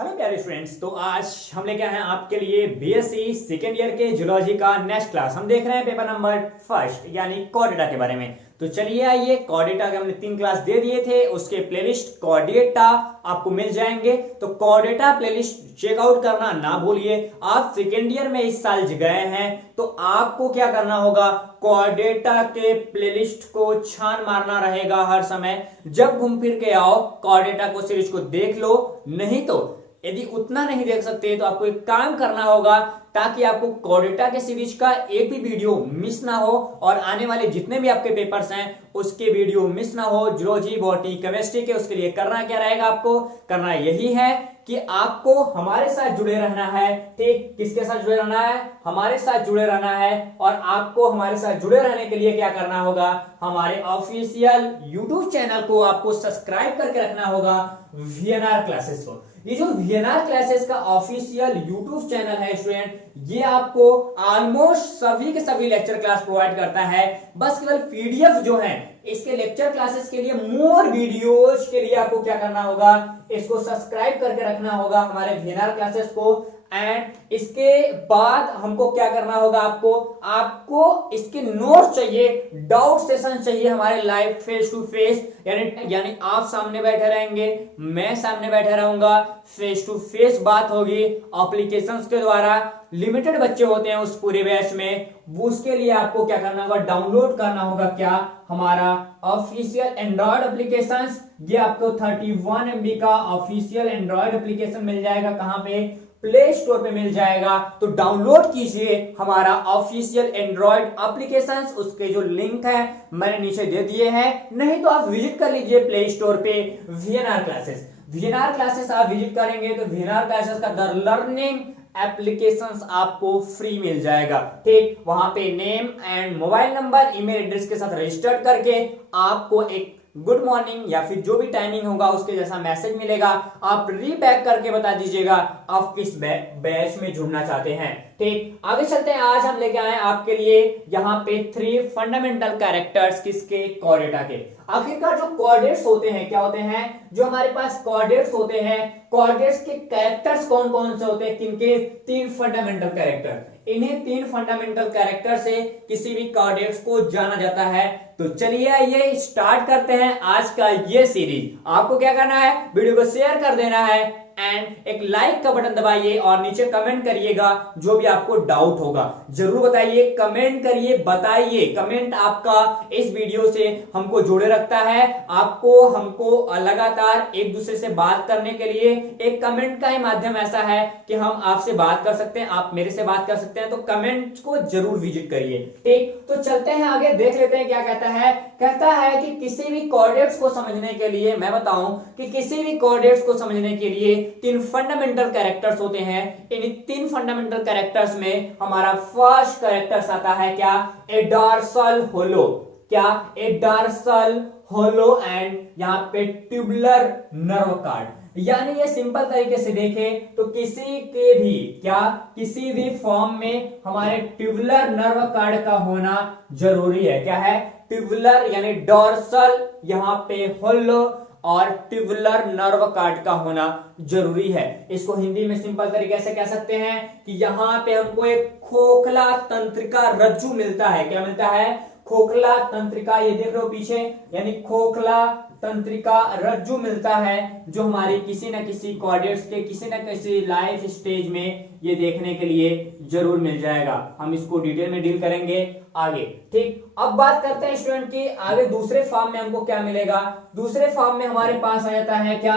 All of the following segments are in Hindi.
हेलो प्यारे स्टूडेंट्स। तो आज हम लेके आए हैं आपके लिए बीएससी सेकेंड ईयर के जूलॉजी का नेक्स्ट क्लास। हम देख रहे हैं पेपर नंबर फर्स्ट यानी कॉर्डेटा के बारे में। तो चलिए आइए, कॉर्डेटा के हमने 3 क्लास दे दिए थे, उसके प्लेलिस्ट कॉर्डेटा आपको मिल जाएंगे। तो कॉर्डेटा प्लेलिस्ट चेकआउट करना ना भूलिए। आप सेकेंड ईयर में इस साल गए हैं तो आपको क्या करना होगा, कॉर्डेटा के प्लेलिस्ट को छान मारना रहेगा हर समय। जब घूम फिर के आओ कॉर्डेटा को सीरीज को देख लो, नहीं तो यदि उतना नहीं देख सकते तो आपको एक काम करना होगा ताकि आपको कॉर्डेटा के सीरीज का एक भी वीडियो मिस ना हो और आने वाले जितने भी आपके पेपर्स हैं उसके वीडियो मिस ना हो। जूलॉजी, बॉटनी, केमिस्ट्री के उसके लिए करना क्या रहेगा, आपको करना यही है कि आपको हमारे साथ जुड़े रहना है। ठीक, किसके साथ जुड़े रहना है, हमारे साथ जुड़े रहना है। और आपको हमारे साथ जुड़े रहने के लिए क्या करना होगा, हमारे ऑफिशियल यूट्यूब चैनल को आपको सब्सक्राइब करके रखना होगा, वीएनआर क्लासेस को। ये जो वीएनआर क्लासेस का ऑफिशियल यूट्यूब चैनल है स्टूडेंट, ये आपको ऑलमोस्ट सभी के सभी लेक्चर क्लास प्रोवाइड करता है। बस केवल पीडीएफ जो है इसके लेक्चर क्लासेस के लिए, मोर वीडियोज के लिए आपको क्या करना होगा, इसको सब्सक्राइब करके रखना होगा हमारे वीएनआर क्लासेस को। एंड इसके बाद हमको क्या करना होगा, आपको इसके नोट्स चाहिए, डाउट सेशन चाहिए हमारे लाइव फेस टू फेस, यानी आप सामने बैठे रहेंगे, मैं सामने बैठे रहूंगा, फेस टू फेस बात होगी एप्लीकेशंस के द्वारा। लिमिटेड बच्चे होते हैं उस पूरे बैच में, उसके लिए आपको क्या करना होगा, डाउनलोड करना होगा क्या, हमारा ऑफिशियल एंड्रॉयड एप्लीकेशन। ये आपको 31 MB का ऑफिशियल एंड्रॉयड एप्लीकेशन मिल जाएगा, कहां पे, प्ले स्टोर पे मिल जाएगा। तो डाउनलोड कीजिए हमारा ऑफिशियल एंड्रॉयड एप्लीकेशन, उसके जो लिंक है मैंने नीचे दे दिए हैं, नहीं तो आप विजिट कर लीजिए प्ले स्टोर पे वीएनआर क्लासेस। वीएनआर क्लासेस आप विजिट करेंगे तो वीएनआर क्लासेस का द लर्निंग एप्लीकेशंस आपको फ्री मिल जाएगा। ठीक, वहां पे name and mobile number, email address के साथ रजिस्टर्ड करके आपको एक गुड मॉर्निंग या फिर जो भी टाइमिंग होगा उसके जैसा मैसेज मिलेगा। आप रीपैक करके बता दीजिएगा आप किस बैच में जुड़ना चाहते हैं। ठीक, आगे चलते हैं। आज हम लेके आए आपके लिए यहाँ पे 3 फंडामेंटल कैरेक्टर्स किसके, कॉर्डेटा के। आखिरकार जो कॉर्डेट्स होते हैं क्या होते हैं, जो हमारे पास कॉर्डेट्स होते हैं, कॉर्डेट्स के कैरेक्टर्स कौन कौन से होते हैं, किनके, 3 फंडामेंटल कैरेक्टर। इन्हें 3 फंडामेंटल कैरेक्टर से किसी भी कॉर्डेट्स को जाना जाता है। तो चलिए आइए स्टार्ट करते हैं आज का ये सीरीज। आपको क्या करना है, वीडियो को शेयर कर देना है एंड एक लाइक का बटन दबाइए और नीचे कमेंट करिएगा जो भी आपको डाउट होगा। जरूर बताइए, कमेंट करिए, बताइए। कमेंट आपका इस वीडियो से हमको जोड़े रखता है, आपको हमको लगातार एक दूसरे से बात करने के लिए एक कमेंट का ही माध्यम ऐसा है कि हम आपसे बात कर सकते हैं, आप मेरे से बात कर सकते हैं। तो कमेंट को जरूर विजिट करिए। ठीक, तो चलते हैं आगे, देख लेते हैं क्या कहता है। कहता है कि किसी भी कॉर्डेट्स को समझने के लिए, मैं बताऊं कि किसी भी कॉर्डेट्स को समझने के लिए 3 फंडामेंटल कैरेक्टर्स होते हैं। इन 3 फंडामेंटल कैरेक्टर्स में हमारा फर्स्ट कैरेक्टर्स आता है क्या, ए डॉर्सल होलो। क्या, ए डॉर्सल होलो एंड यहाँ पे ट्यूबुलर नर्व कार्ड। यानी ये सिंपल तरीके से देखें तो किसी के भी, क्या, किसी भी फॉर्म में हमारे ट्यूबुलर नर्व कार्ड का होना जरूरी है। क्या है, ट्यूबुलर यानी डॉर्सल, यहाँ पे होलो और ट्यूबुलर नर्व कार्ड का होना जरूरी है। इसको हिंदी में सिंपल तरीके से कह सकते हैं कि यहाँ पे हमको एक खोखला तंत्रिका रज्जु मिलता है। क्या मिलता है, खोखला तंत्रिका, ये देख रहे हो पीछे, यानी खोखला तंत्रिका रज्जु मिलता है, जो हमारी किसी न किसी कॉर्डेट्स के किसी न किसी लाइफ स्टेज में ये देखने के लिए जरूर मिल जाएगा। हम इसको डिटेल में डील करेंगे आगे। ठीक, अब बात करते हैं स्टूडेंट की आगे दूसरे फॉर्म में हमको क्या मिलेगा। दूसरे फॉर्म में हमारे पास आ जाता है क्या,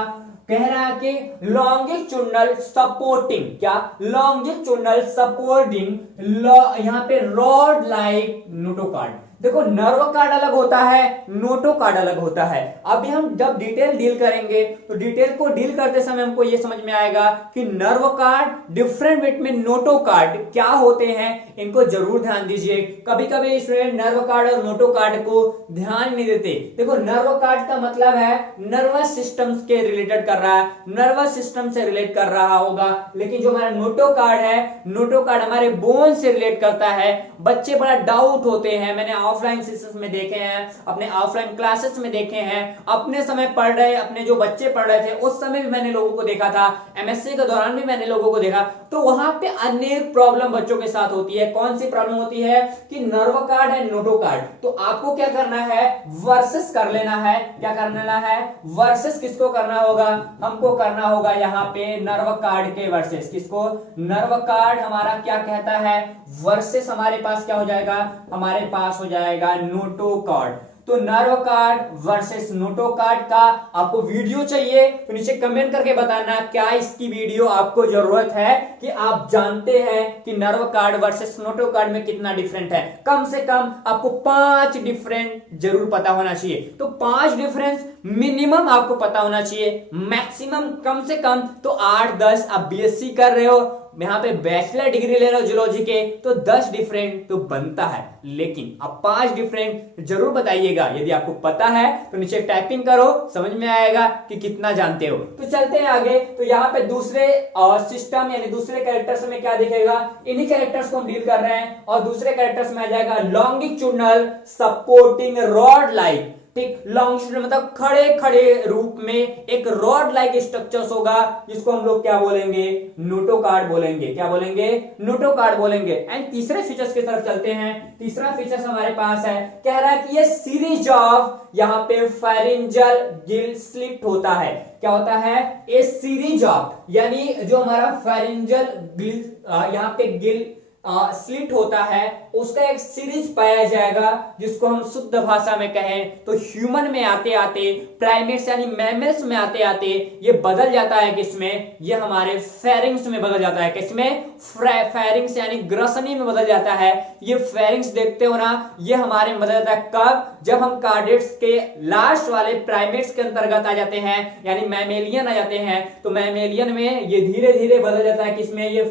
कह रहा है कि लॉन्गिट्यूडनल सपोर्टिंग, क्या, लॉन्गिट्यूडनल सपोर्टिंग, यहाँ पे रॉड लाइक नोटोकार्ड। देखो, नर्व कार्ड अलग होता है, नोटो कार्ड अलग होता है। अभी हम जब डिटेल डील करेंगे तो डिटेल को डील करते समय हमको ये समझ में आएगा कि nerve card different between Noto card क्या होते हैं, इनको जरूर ध्यान दीजिए। कभी कभी स्टूडेंट नर्व कार्ड और नोटो कार्ड को ध्यान नहीं देते। देखो, नर्व कार्ड का मतलब है नर्वस सिस्टम के रिलेटेड कर रहा है, नर्वस सिस्टम से रिलेट कर रहा होगा, लेकिन जो हमारा नोटो कार्ड है, नोटो कार्ड हमारे बोन से रिलेट करता है। बच्चे बड़ा डाउट होते हैं, मैंने ऑफलाइन सेशंस में देखे हैं, अपने ऑफलाइन क्लासेस में देखे हैं, अपने समय पढ़ रहे अपने जो बच्चे पढ़ रहे थे उस समय भी मैंने लोगों को देखा था, एमएससी के दौरान भी मैंने लोगों को देखा। तो वहां पे अनेक प्रॉब्लम बच्चों के साथ होती है। कौन सी प्रॉब्लम होती है कि नर्व कार्ड है नोटो कार्ड, तो आपको क्या करना है वर्सेस कर लेना है। क्या कर लेना है वर्सेस, किसको करना होगा हमको करना होगा यहाँ पे नर्व कार्ड के वर्सेस। किसको नर्व कार्ड हमारा क्या कहता है वर्सेस हमारे पास क्या हो जाएगा हमारे पास हो जाएगा नोटो कार्ड। तो nerve card versus Noto card का आपको वीडियो चाहिए तो नीचे कमेंट करके बताना क्या इसकी वीडियो आपको जरूरत है, कि आप जानते हैं कि nerve card versus Noto card में कितना डिफरेंट है। कम से कम आपको 5 डिफरेंट जरूर पता होना चाहिए। तो 5 डिफरेंस मिनिमम आपको पता होना चाहिए, मैक्सिमम कम से कम तो 8-10। आप बीएससी कर रहे हो, यहाँ पे बैचलर डिग्री ले रहे हो जूलॉजी के, तो 10 डिफरेंट तो बनता है, लेकिन आप 5 डिफरेंट जरूर बताइएगा। यदि आपको पता है तो नीचे टाइपिंग करो, समझ में आएगा कि कितना जानते हो। तो चलते हैं आगे। तो यहाँ पे दूसरे सिस्टम यानी दूसरे कैरेक्टर्स में क्या दिखेगा, इन्हीं कैरेक्टर्स को हम डील कर रहे हैं, और दूसरे कैरेक्टर्स में आ जाएगा लॉन्गिट्यूडनल सपोर्टिंग रॉड लाइक। ठीक, लॉन्गिट्यूडनल मतलब खड़े खड़े रूप में एक रॉड लाइक स्ट्रक्चर्स होगा, जिसको हम लोग क्या बोलेंगे नोटो कार्ड बोलेंगे। क्या बोलेंगे नोटो कार्ड बोलेंगे। एंड तीसरे फीचर्स की तरफ चलते हैं। तीसरा फीचर्स हमारे पास है, कह रहा है कि ये सीरीज ऑफ यहाँ पे फेरिंजल गिल स्लिट होता है। क्या होता है ए सीरीज ऑफ, यानी जो हमारा फेरिंजल गिल यहाँ पे गिल स्लिट होता है उसका एक सीरीज पाया जाएगा, जिसको हम शुद्ध भाषा में कहें तो ह्यूमन में आते आते प्राइमेट्स यानी मैमल्स में आते आते ये बदल जाता है किसमें, ये हमारे फेरिंग्स में बदल जाता है। किसमें फेरिंग्स यानी ग्रसनी में बदल जाता है। ये फेरिंग्स देखते हो ना, ये हमारे में बदल जाता है कब, जब हम कार्डेट्स के लास्ट वाले प्राइमेट्स के अंतर्गत आ जाते हैं यानी मैमेलियन आ जाते हैं। तो मैमेलियन में ये धीरे धीरे बदल जाता है किसमें, ये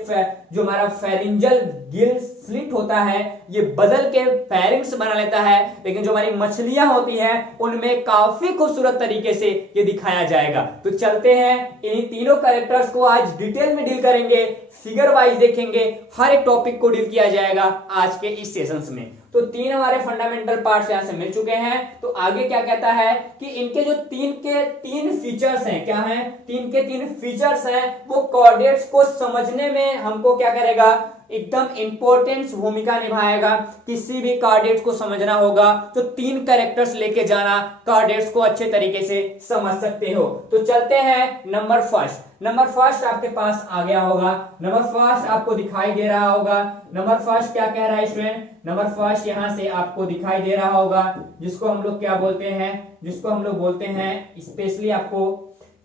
जो हमारा फेरिंजल गिल स्लिट होता है ये बदल के फेरिंग्स बना लेता है। लेकिन जो हमारी मछलियां होती हैं उनमें काफी खूबसूरत तरीके से ये दिखाया जाएगा। तो चलते हैं, इन तीनों कैरेक्टर्स को आज डिटेल में डील करेंगे, फिगर वाइज देखेंगे, हर एक टॉपिक को डील किया जाएगा आज के इस सेशंस में। तो 3 हमारे फंडामेंटल पार्ट्स यहां से मिल चुके हैं। तो आगे क्या कहता है कि इनके जो 3 के 3 फीचर्स हैं, क्या हैं 3 के 3 फीचर्स हैं, वो कोऑर्डिनेट्स को समझने में हमको क्या करेगा एकदम इंपॉर्टेंट भूमिका निभाएगा। किसी भी कोऑर्डिनेट्स को समझना होगा तो 3 कैरेक्टर्स लेके जाना, कोऑर्डिनेट्स को अच्छे तरीके से समझ सकते हो। तो चलते हैं नंबर फर्स्ट आपके पास आ गया होगा। नंबर फर्स्ट आपको दिखाई दे रहा होगा। नंबर फर्स्ट क्या कह रहा है स्टूडेंट, नंबर फर्स्ट यहां से आपको दिखाई दे रहा होगा, जिसको हम लोग क्या बोलते हैं, जिसको हम लोग बोलते हैं स्पेशली आपको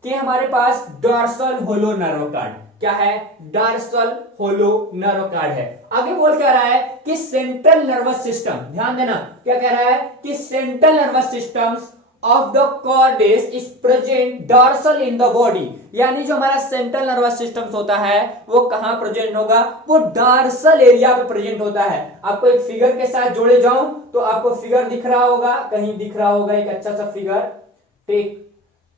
कि हमारे पास डॉर्सल होलो नर्व कार्ड। क्या है डॉर्सल होलो नर्व कार्ड है। आगे बोल क्या रहा है कि सेंट्रल नर्वस सिस्टम, ध्यान देना क्या कह रहा है कि central nervous systems of the Cordtex is present dorsal in the body, यानी जो हमारा सेंट्रल नर्वस सिस्टम होता है वो कहां प्रेजेंट होगा, वो डॉर्सल एरिया पे प्रेजेंट होता है। आपको एक फिगर के साथ जोड़े जाऊं तो आपको फिगर दिख रहा होगा, कहीं दिख रहा होगा एक अच्छा सा फिगर। ठीक,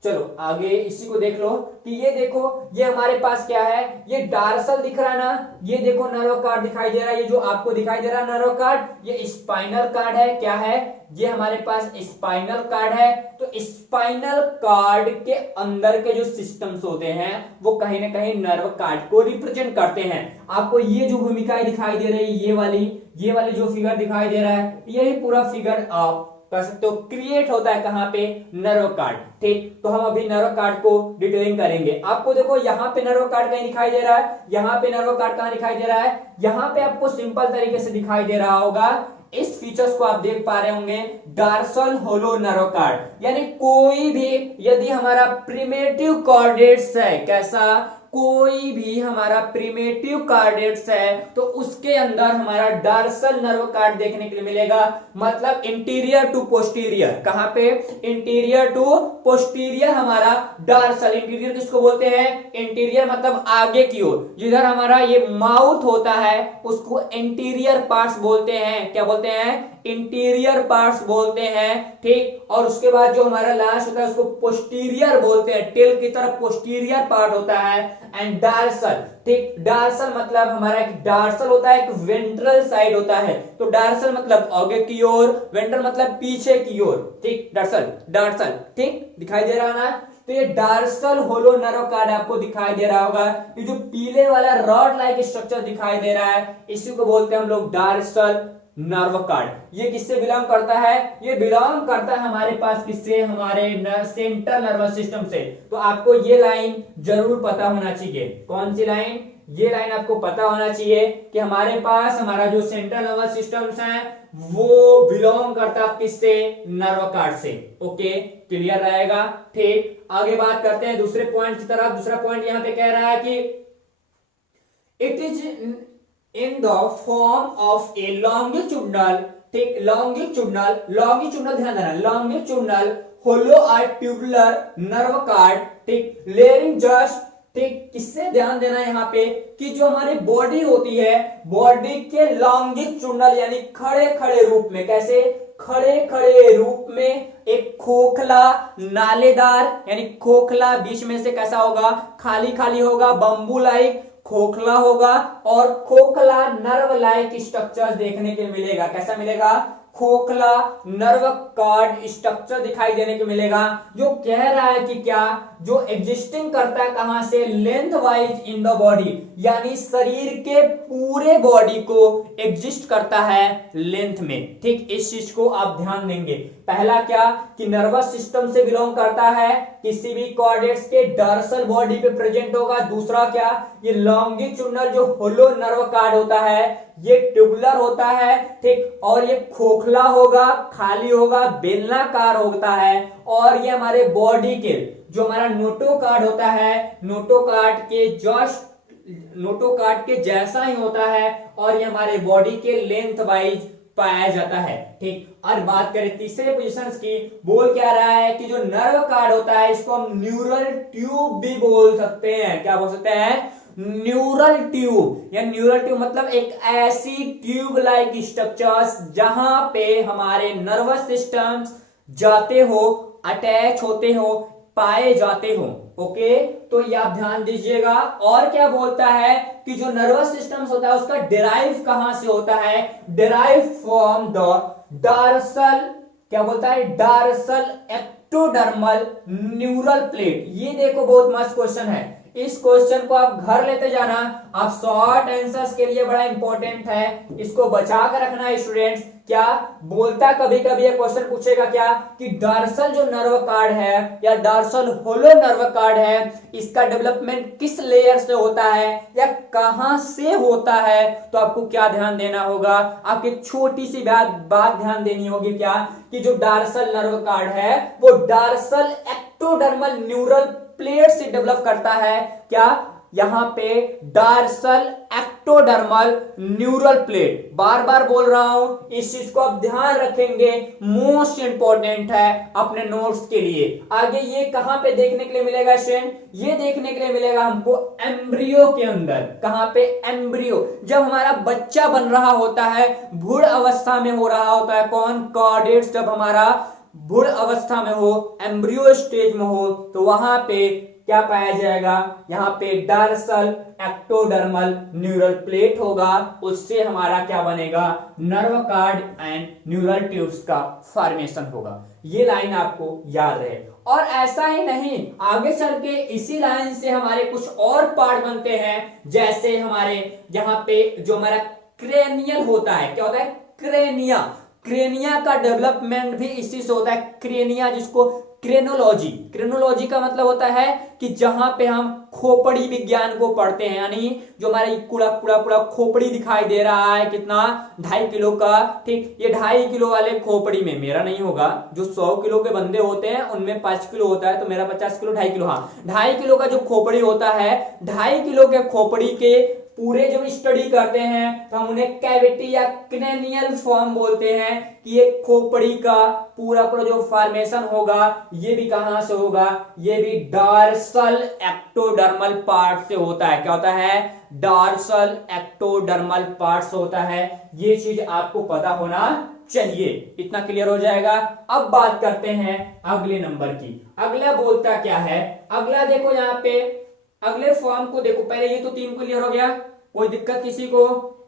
चलो आगे इसी को देख लो कि ये देखो ये हमारे पास क्या है, ये डॉर्सल दिख रहा है ना, ये देखो नर्व कार्ड दिखाई दे रहा है, ये जो आपको दिखाई दे रहा है नर्व कार्ड, ये स्पाइनल कार्ड है। क्या है ये हमारे पास स्पाइनल कार्ड है। तो स्पाइनल कार्ड के अंदर के जो सिस्टम्स होते हैं वो कहीं ना कहीं नर्व कार्ड को रिप्रेजेंट करते हैं। आपको ये जो भूमिकाएं दिखाई दे रही है, ये वाली जो फिगर दिखाई दे रहा है, यही पूरा फिगर कर सकते हो क्रिएट होता है कहां पे, नर्व कार्ड। ठीक, तो हम अभी नर्व कार्ड को डिटेलिंग करेंगे। आपको देखो यहाँ पे नर्व कार्ड कहीं दिखाई दे रहा है, यहाँ पे नर्व कार्ड कहां दिखाई दे रहा है, यहाँ पे आपको सिंपल तरीके से दिखाई दे रहा होगा। इस फीचर्स को आप देख पा रहे होंगे, डॉर्सल होलो नर्व कार्ड, यानी कोई भी यदि हमारा प्रिमेटिव कोऑर्डिनेट्स है, कैसा कोई भी हमारा प्रिमेटिव कोऑर्डिनेट्स है तो उसके अंदर हमारा डॉर्सल नर्व कार्ड देखने के लिए मिलेगा। मतलब इंटीरियर टू पोस्टीरियर, कहां पे इंटीरियर टू पोस्टीरियर हमारा डॉर्सल। इंटीरियर किसको बोलते हैं, इंटीरियर मतलब आगे की ओर, जिधर हमारा ये माउथ होता है उसको इंटीरियर पार्ट्स बोलते हैं। क्या बोलते हैं, इंटीरियर पार्ट्स बोलते हैं, ठीक। और उसके बाद जो हमारा लास्ट होता है उसको पोस्टीरियर बोलते हैं, टेल की तरफ पोस्टीरियर पार्ट होता है। एंड डार्सल, ठीक, डार्सल मतलब हमारा एक डार्सल होता है, एक वेंट्रल साइड होता है। तो डार्सल मतलब आगे की ओर, वेंट्रल मतलब पीछे की ओर, ठीक। डार्सल, डार्सल, ठीक, दिखाई दे रहा ना। तो ये डार्सल होलो नर्व कार्ड आपको दिखाई दे रहा होगा। ये जो पीले वाला रॉड लाइक स्ट्रक्चर दिखाई दे रहा है इसी को बोलते हैं हम लोग डार्सल नर्व कार्ड। ये किससे बिलोंग करता है? ये बिलोंग करता है हमारे पास किससे? हमारे सेंट्रल नर्वस सिस्टम से। तो आपको ये लाइन जरूर पता होना चाहिए। कौन सी लाइन? ये लाइन आपको पता होना चाहिए कि हमारे पास हमारा जो सेंट्रल नर्वस सिस्टम है वो बिलोंग करता है किससे? नर्व कार्ड से। ओके, क्लियर रहेगा, ठीक। आगे बात करते हैं दूसरे पॉइंट की तरफ। दूसरा पॉइंट यहां पे कह रहा है कि it is in the form of A longitudinal, ठीक, लॉन्गिट्यूडनल, लॉन्गिट्यूडनल ध्यान देना, लॉन्गिट्यूडनल होलो ट्यूबुलर नर्व कार्ड, ठीक, लेयरिंग जस्ट, ठीक। किससे ध्यान देना यहाँ पे कि जो हमारी बॉडी होती है, बॉडी के लॉन्गिट्यूडनल यानी खड़े खड़े रूप में, कैसे? खड़े खड़े रूप में एक खोखला नालेदार यानी खोखला, बीच में से कैसा होगा? खाली खाली होगा, बंबू लाइक खोखला होगा और खोखला नर्व लाइक स्ट्रक्चर देखने के मिलेगा। कैसा मिलेगा? खोखला नर्व कार्ड स्ट्रक्चर दिखाई देने को मिलेगा, जो कह रहा है कि क्या? जो एग्जिस्टिंग करता है कहां से? Length wise in the body, यानी शरीर के पूरे बॉडी को एग्जिस्ट करता है लेंथ में, ठीक। इस चीज को आप ध्यान देंगे। पहला क्या कि नर्वस सिस्टम से बिलोंग करता है, किसी भी कॉर्डेट्स के डॉर्सल बॉडी पे प्रेजेंट होगा। दूसरा क्या? ये लॉन्गिट्यूडनल जो होलो नर्व कार्ड होता है ये ट्यूबुलर होता है, ठीक, और ये खोखला होगा, खाली होगा, बेलनाकार होता है। और ये हमारे बॉडी के जो हमारा नोटोकार्ड होता है, नोटोकार्ड के जैसा ही होता है और ये हमारे बॉडी के लेंथ वाइज पाया जाता है, ठीक। और बात करें तीसरे पोजीशंस की, बोल क्या रहा है कि जो नर्व कार्ड होता है इसको हम न्यूरल ट्यूब भी बोल सकते हैं। क्या बोल सकते हैं? Neural tube. या न्यूरल ट्यूब मतलब एक ऐसी ट्यूब लाइक स्ट्रक्चर्स जहां पे हमारे नर्वस सिस्टम्स जाते हो, अटैच होते हो, पाए जाते हो। ओके, तो ये आप ध्यान दीजिएगा। और क्या बोलता है कि जो नर्वस सिस्टम्स होता है उसका डिराइव कहां से होता है? डिराइव फ्रॉम द डार्सल, क्या बोलता है? Dorsal ectodermal neural plate. ये देखो बहुत मस्त क्वेश्चन है, इस क्वेश्चन को आप घर लेते जाना, आप शॉर्ट आंसर्स के लिए बड़ा इंपॉर्टेंट है, इसको बचा कर रखना है स्टूडेंट्स। क्या बोलता? कभी कभी ये क्वेश्चन पूछेगा क्या कि डार्सल जो नर्व कार्ड है या डार्सल होलो नर्व कार्ड है इसका डेवलपमेंट किस लेयर से होता है या कहां से होता है? तो आपको क्या ध्यान देना होगा? आपकी छोटी सी बात ध्यान देनी होगी, क्या कि जो डार्सल नर्व कार्ड है वो डार्सल एक्टोडर्मल न्यूरल प्लेट से डेवलप करता है। क्या? यहां पे डार्सल एक्टोडर्मल न्यूरल प्लेट। बार बार बोल रहा हूं, इस चीज को आप ध्यान रखेंगे, मोस्ट इंपॉर्टेंट है अपने नोट्स के लिए। आगे ये कहां पे देखने के लिए मिलेगा स्टूडेंट? ये देखने के लिए मिलेगा हमको एम्ब्रियो के अंदर। कहां पे? एम्ब्रियो। जब हमारा बच्चा बन रहा होता है, भ्रूण अवस्था में हो रहा होता है, कौन? कॉर्डेट्स जब हमारा भ्रूण अवस्था में हो, एम्ब्रियो स्टेज में हो, तो वहां पे क्या पाया जाएगा? यहाँ पे डार्सल एक्टोडर्मल न्यूरल प्लेट होगा, उससे हमारा क्या बनेगा? Nerve card and neural tubes का फॉर्मेशन होगा। ये लाइन आपको याद रहे। और ऐसा ही नहीं, आगे चल के इसी लाइन से हमारे कुछ और पार्ट बनते हैं, जैसे हमारे यहाँ पे जो हमारा क्रेनियल होता है। क्या होता है? क्रेनिया। क्रेनिया का डेवलपमेंट भी इसी से होता है। क्रेनिया जिसको क्रेनोलॉजी, क्रेनोलॉजी का मतलब होता है कि जहां पे हम खोपड़ी विज्ञान को पढ़ते हैं, यानी जो हमारा पूरा पूरा पूरा खोपड़ी दिखाई दे रहा है, कितना? 2.5 किलो का, ठीक। ये 2.5 किलो वाले खोपड़ी में, मेरा नहीं होगा, जो 100 किलो के बंदे होते हैं उनमें 5 किलो होता है, तो मेरा 50 किलो, 2.5 किलो, हाँ 2.5 किलो का जो खोपड़ी होता है, 2.5 किलो के खोपड़ी के पूरे जब स्टडी करते हैं तो हम उन्हें कैविटी या क्रेनियल फॉर्म बोलते हैं कि ये खोपड़ी का पूरा पूरा जो फॉर्मेशन होगा ये भी कहां से होगा? ये भी डार्सल एक्टोडर्मल पार्ट से होता है। क्या होता है? डार्सल एक्टोडर्मल पार्ट से होता है। ये चीज आपको पता होना चलिए इतना क्लियर हो जाएगा। अब बात करते हैं अगले नंबर की। अगला बोलता क्या है, अगला देखो यहाँ पे अगले फॉर्म को देखो। पहले ये तो 3 क्लियर हो गया, कोई दिक्कत किसी को,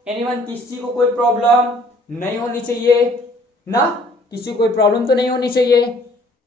एनीवन, किसी को कोई प्रॉब्लम नहीं होनी चाहिए ना, किसी को कोई प्रॉब्लम तो नहीं होनी चाहिए।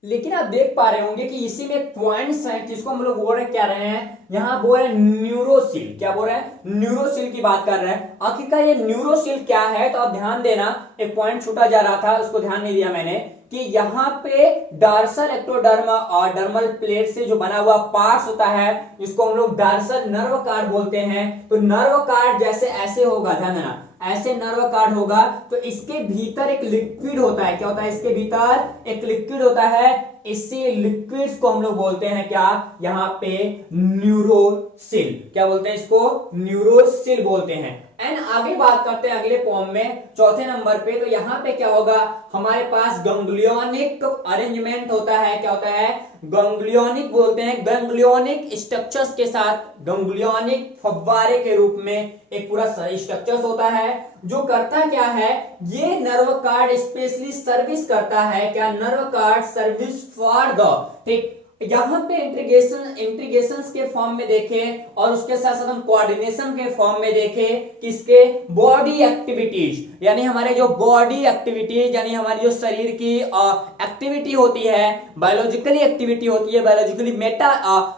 लेकिन आप देख पा रहे होंगे कि इसी में पॉइंट्स हैं जिसको हम लोग बोल रहे क्या रहे हैं, यहां बोल रहे हैं न्यूरोसिल। क्या बोल रहे हैं, न्यूरोसिल की बात कर रहे हैं। आखिरकार ये न्यूरोसिल क्या है, तो आप ध्यान देना, एक पॉइंट छूटा जा रहा था उसको ध्यान नहीं दिया मैंने, कि यहाँ पे डार्सल एक्टोडर्मा और डर्मल प्लेट से जो बना हुआ पार्ट्स होता है जिसको हम लोग डार्सल नर्व कार्ड बोलते हैं। तो नर्व कार्ड जैसे ऐसे होगा, ध्यान देना, ऐसे नर्व कार्ड होगा, तो इसके भीतर एक लिक्विड होता है। क्या होता है, इसके भीतर एक लिक्विड होता है। इसी लिक्विड्स को हम लोग बोलते हैं क्या, यहाँ पे न्यूरोसिल। क्या बोलते हैं इसको, न्यूरोसिल बोलते हैं। एंड आगे बात करते हैं अगले फॉर्म में, चौथे नंबर पे। तो यहाँ पे क्या होगा, हमारे पास गैंग्लियोनिक अरेंजमेंट होता है। क्या होता है, गैंग्लियोनिक बोलते हैं। गैंग्लियोनिक स्ट्रक्चर्स के साथ, गैंग्लियोनिक फव्वारे के रूप में एक पूरा स्ट्रक्चर्स होता है जो करता क्या है, ये नर्व कार्ड स्पेशली सर्विस करता है। क्या, nerve card service for the, ठीक, यहां पे इंटीग्रेशन के फॉर्म में देखें और उसके साथ साथ हम कोऑर्डिनेशन के फॉर्म में देखें, किसके, बॉडी एक्टिविटीज, यानी हमारे जो बॉडी एक्टिविटीज, यानी हमारी जो शरीर की एक्टिविटी होती है, बायोलॉजिकली एक्टिविटी होती है, बायोलॉजिकली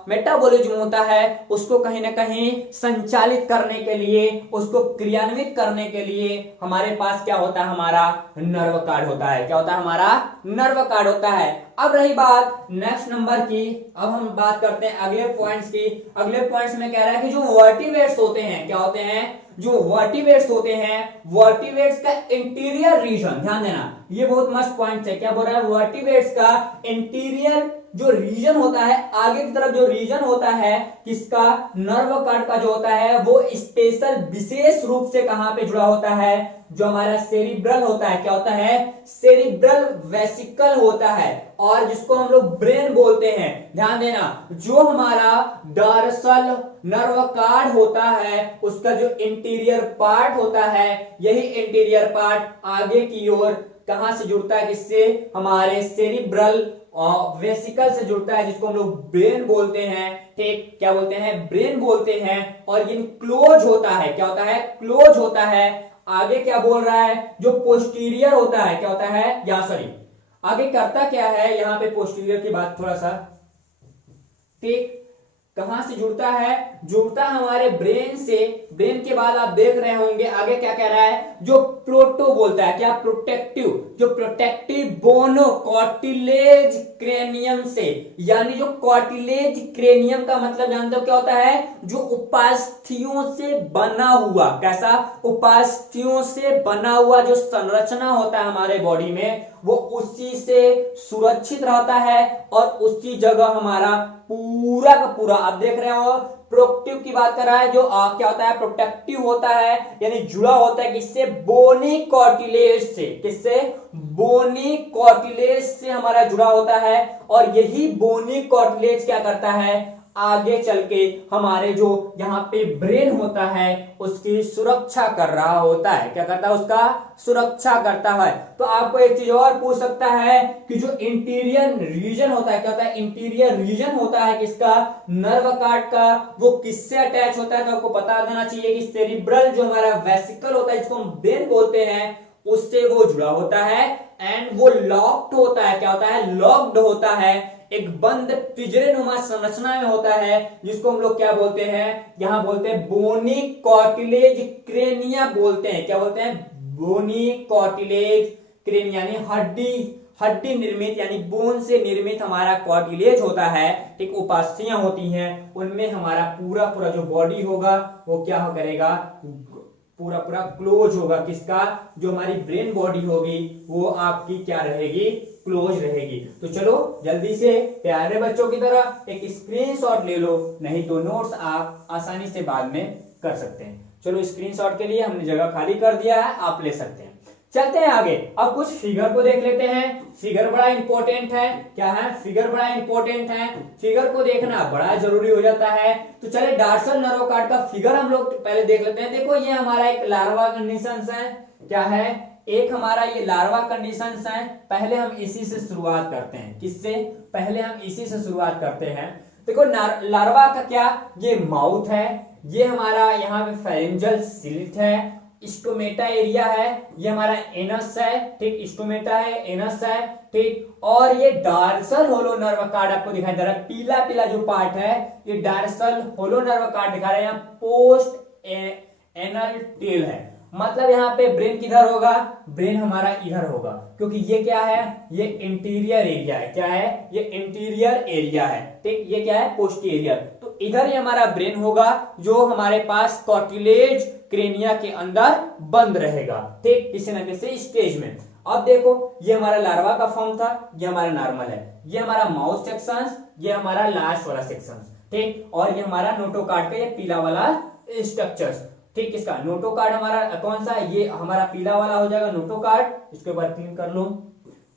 मेटाबॉलिज्म होता है, उसको कहीं ना कहीं संचालित करने के लिए, उसको क्रियान्वित करने के लिए हमारे पास क्या होता है, हमारा नर्व कार्ड होता है। क्या होता है, हमारा नर्व कार्ड होता है। अब रही बात नेक्स्ट नंबर की, अब हम बात करते हैं अगले पॉइंट्स की। अगले पॉइंट्स में कह रहा है कि जो वर्टिब्रेट्स होते हैं, क्या होते हैं, जो वर्टिब्रेट्स होते हैं, वर्टिब्रेट्स का इंटीरियर रीजन, ध्यान देना, ये बहुत मस्त पॉइंट है। क्या बोल रहा है, वर्टिब्रेट्स का इंटीरियर जो रीजन होता है, आगे की तरफ जो रीजन होता है किसका, नर्व कार्ड का जो होता है, वो स्पेशल विशेष रूप से कहां पे जुड़ा होता है, जो हमारा सेरिब्रल होता है। क्या होता है, सेरिब्रल वेसिकल होता है, और जिसको हम लोग ब्रेन बोलते हैं। ध्यान देना, जो हमारा डॉर्सल नर्व कार्ड होता है, उसका जो इंटीरियर पार्ट होता है, यही इंटीरियर पार्ट आगे की ओर कहां से जुड़ता है, किससे, हमारे सेरिब्रल वेसिकल से जुड़ता है, जिसको हम लोग ब्रेन बोलते हैं। ठीक, क्या बोलते हैं, ब्रेन बोलते हैं। और ये क्लोज होता है। क्या होता है, क्लोज होता है। आगे क्या बोल रहा है, जो पोस्टीरियर होता है, क्या होता है, या सॉरी, आगे करता क्या है, यहां पे पोस्टीरियर की बात थोड़ा सा, ठीक, कहां से जुड़ता है, जुड़ता है हमारे ब्रेन से। ब्रेन के बाद आप देख रहे होंगे आगे क्या कह रहा है, जो प्रोटो बोलता है, क्या, प्रोटेक्टिव, जो प्रोटेक्टिव बोनो कॉर्टिलेज क्रेनियम से, यानी जो कॉर्टिलेज क्रेनियम का मतलब जानते हो क्या होता है, जो उपास्थियों से बना हुआ, कैसा, उपास्थियों से बना हुआ जो संरचना होता है हमारे बॉडी में, वो उसी से सुरक्षित रहता है और उसी जगह हमारा पूरा का पूरा, आप देख रहे हो, प्रोटेक्टिव की बात कर रहा है, जो क्या होता है, प्रोटेक्टिव होता है, यानी जुड़ा होता है किससे, बोनी कॉर्टिलेज से। किससे, बोनी कॉर्टिलेज से हमारा जुड़ा होता है। और यही बोनी कॉर्टिलेज क्या करता है, आगे चल के हमारे जो यहाँ पे ब्रेन होता है उसकी सुरक्षा कर रहा होता है। क्या करता है, उसका सुरक्षा करता है। तो आपको एक चीज और पूछ सकता है कि जो इंटीरियर रीजन होता है, क्या होता है, इंटीरियर रीजन होता है किसका, नर्व कार्ड का, वो किससे अटैच होता है। तो आपको पता देना चाहिए कि सेरिब्रल जो हमारा वेसिकल होता है, जिसको हम ब्रेन बोलते हैं, उससे वो जुड़ा होता है। एंड वो लॉक्ड होता है। क्या होता है, लॉक्ड होता है, एक बंद पिंजरेनुमा संरचना में होता है, जिसको हम लोग क्या बोलते हैं, यहां बोलते हैं बोनी कॉर्टिलेज क्रेनिया बोलते हैं। क्या बोलते हैं, बोनी कॉर्टिलेज क्रेनिया, यानी हड्डी निर्मित, यानी बोन से निर्मित हमारा कॉर्टिलेज होता है। ठीक, उपास्थियां होती हैं, उनमें हमारा पूरा पूरा जो बॉडी होगा वो क्या करेगा, पूरा पूरा क्लोज होगा। किसका, जो हमारी ब्रेन बॉडी होगी वो आपकी क्या रहेगी, क्लोज रहेगी। तो चलो जल्दी से प्यारे बच्चों की तरह एक स्क्रीनशॉट ले लो, नहीं तो नोट्स आप आसानी से बाद में कर सकते हैं। चलो स्क्रीनशॉट के लिए हमने जगह खाली कर दिया है, आप ले सकते हैं। चलते हैं आगे, अब कुछ फिगर को देख लेते हैं। फिगर बड़ा इंपॉर्टेंट है। क्या है, फिगर बड़ा इंपॉर्टेंट है, फिगर को देखना बड़ा जरूरी हो जाता है। तो चले डॉर्सल नर्व कार्ड का फिगर हम लोग पहले देख लेते हैं। देखो ये हमारा एक लार्वा कंडीशन है, क्या है, एक हमारा ये लार्वा कंडीशंस है, पहले हम इसी से शुरुआत करते हैं। किससे? पहले हम इसी से शुरुआत करते हैं। देखो लार्वा का क्या, ये माउथ है, ये हमारा यहाँ पे फेरेंजियल स्लिट है, स्टोमेटा एरिया है, ये हमारा एनस है, ठीक, स्टोमेटा है, एनस है, ठीक, और ये डार्सल होलो नर्व कार्ड आपको दिखाई दे रहा है, पीला पीला जो पार्ट है ये डार्सल होलो नर्व कार्ड दिखा रहा है, यहाँ पोस्ट एनल टेल है। मतलब यहाँ पे ब्रेन किधर होगा? ब्रेन हमारा इधर होगा, क्योंकि ये क्या है, ये इंटीरियर एरिया है। क्या है? ये इंटीरियर एरिया है, ठीक, ये क्या है? पोस्टीरियर। तो इधर ही हमारा ब्रेन होगा, जो हमारे पास कार्टिलेज क्रेनिया के अंदर बंद रहेगा, ठीक, किसी ना किसी स्टेज में। अब देखो, ये हमारा लार्वा का फॉर्म था, ये हमारा नॉर्मल है, ये हमारा माउथ सेक्शन, ये हमारा लास्ट वाला सेक्शन, ठीक, और ये हमारा नोटोकार्ड का ये पीला वाला स्ट्रक्चर्स, ठीक। इसका नोटोकार्ड हमारा कौन सा है? ये हमारा पीला वाला हो जाएगा नोटोकार्ड। इसके ऊपर क्लिक कर लो,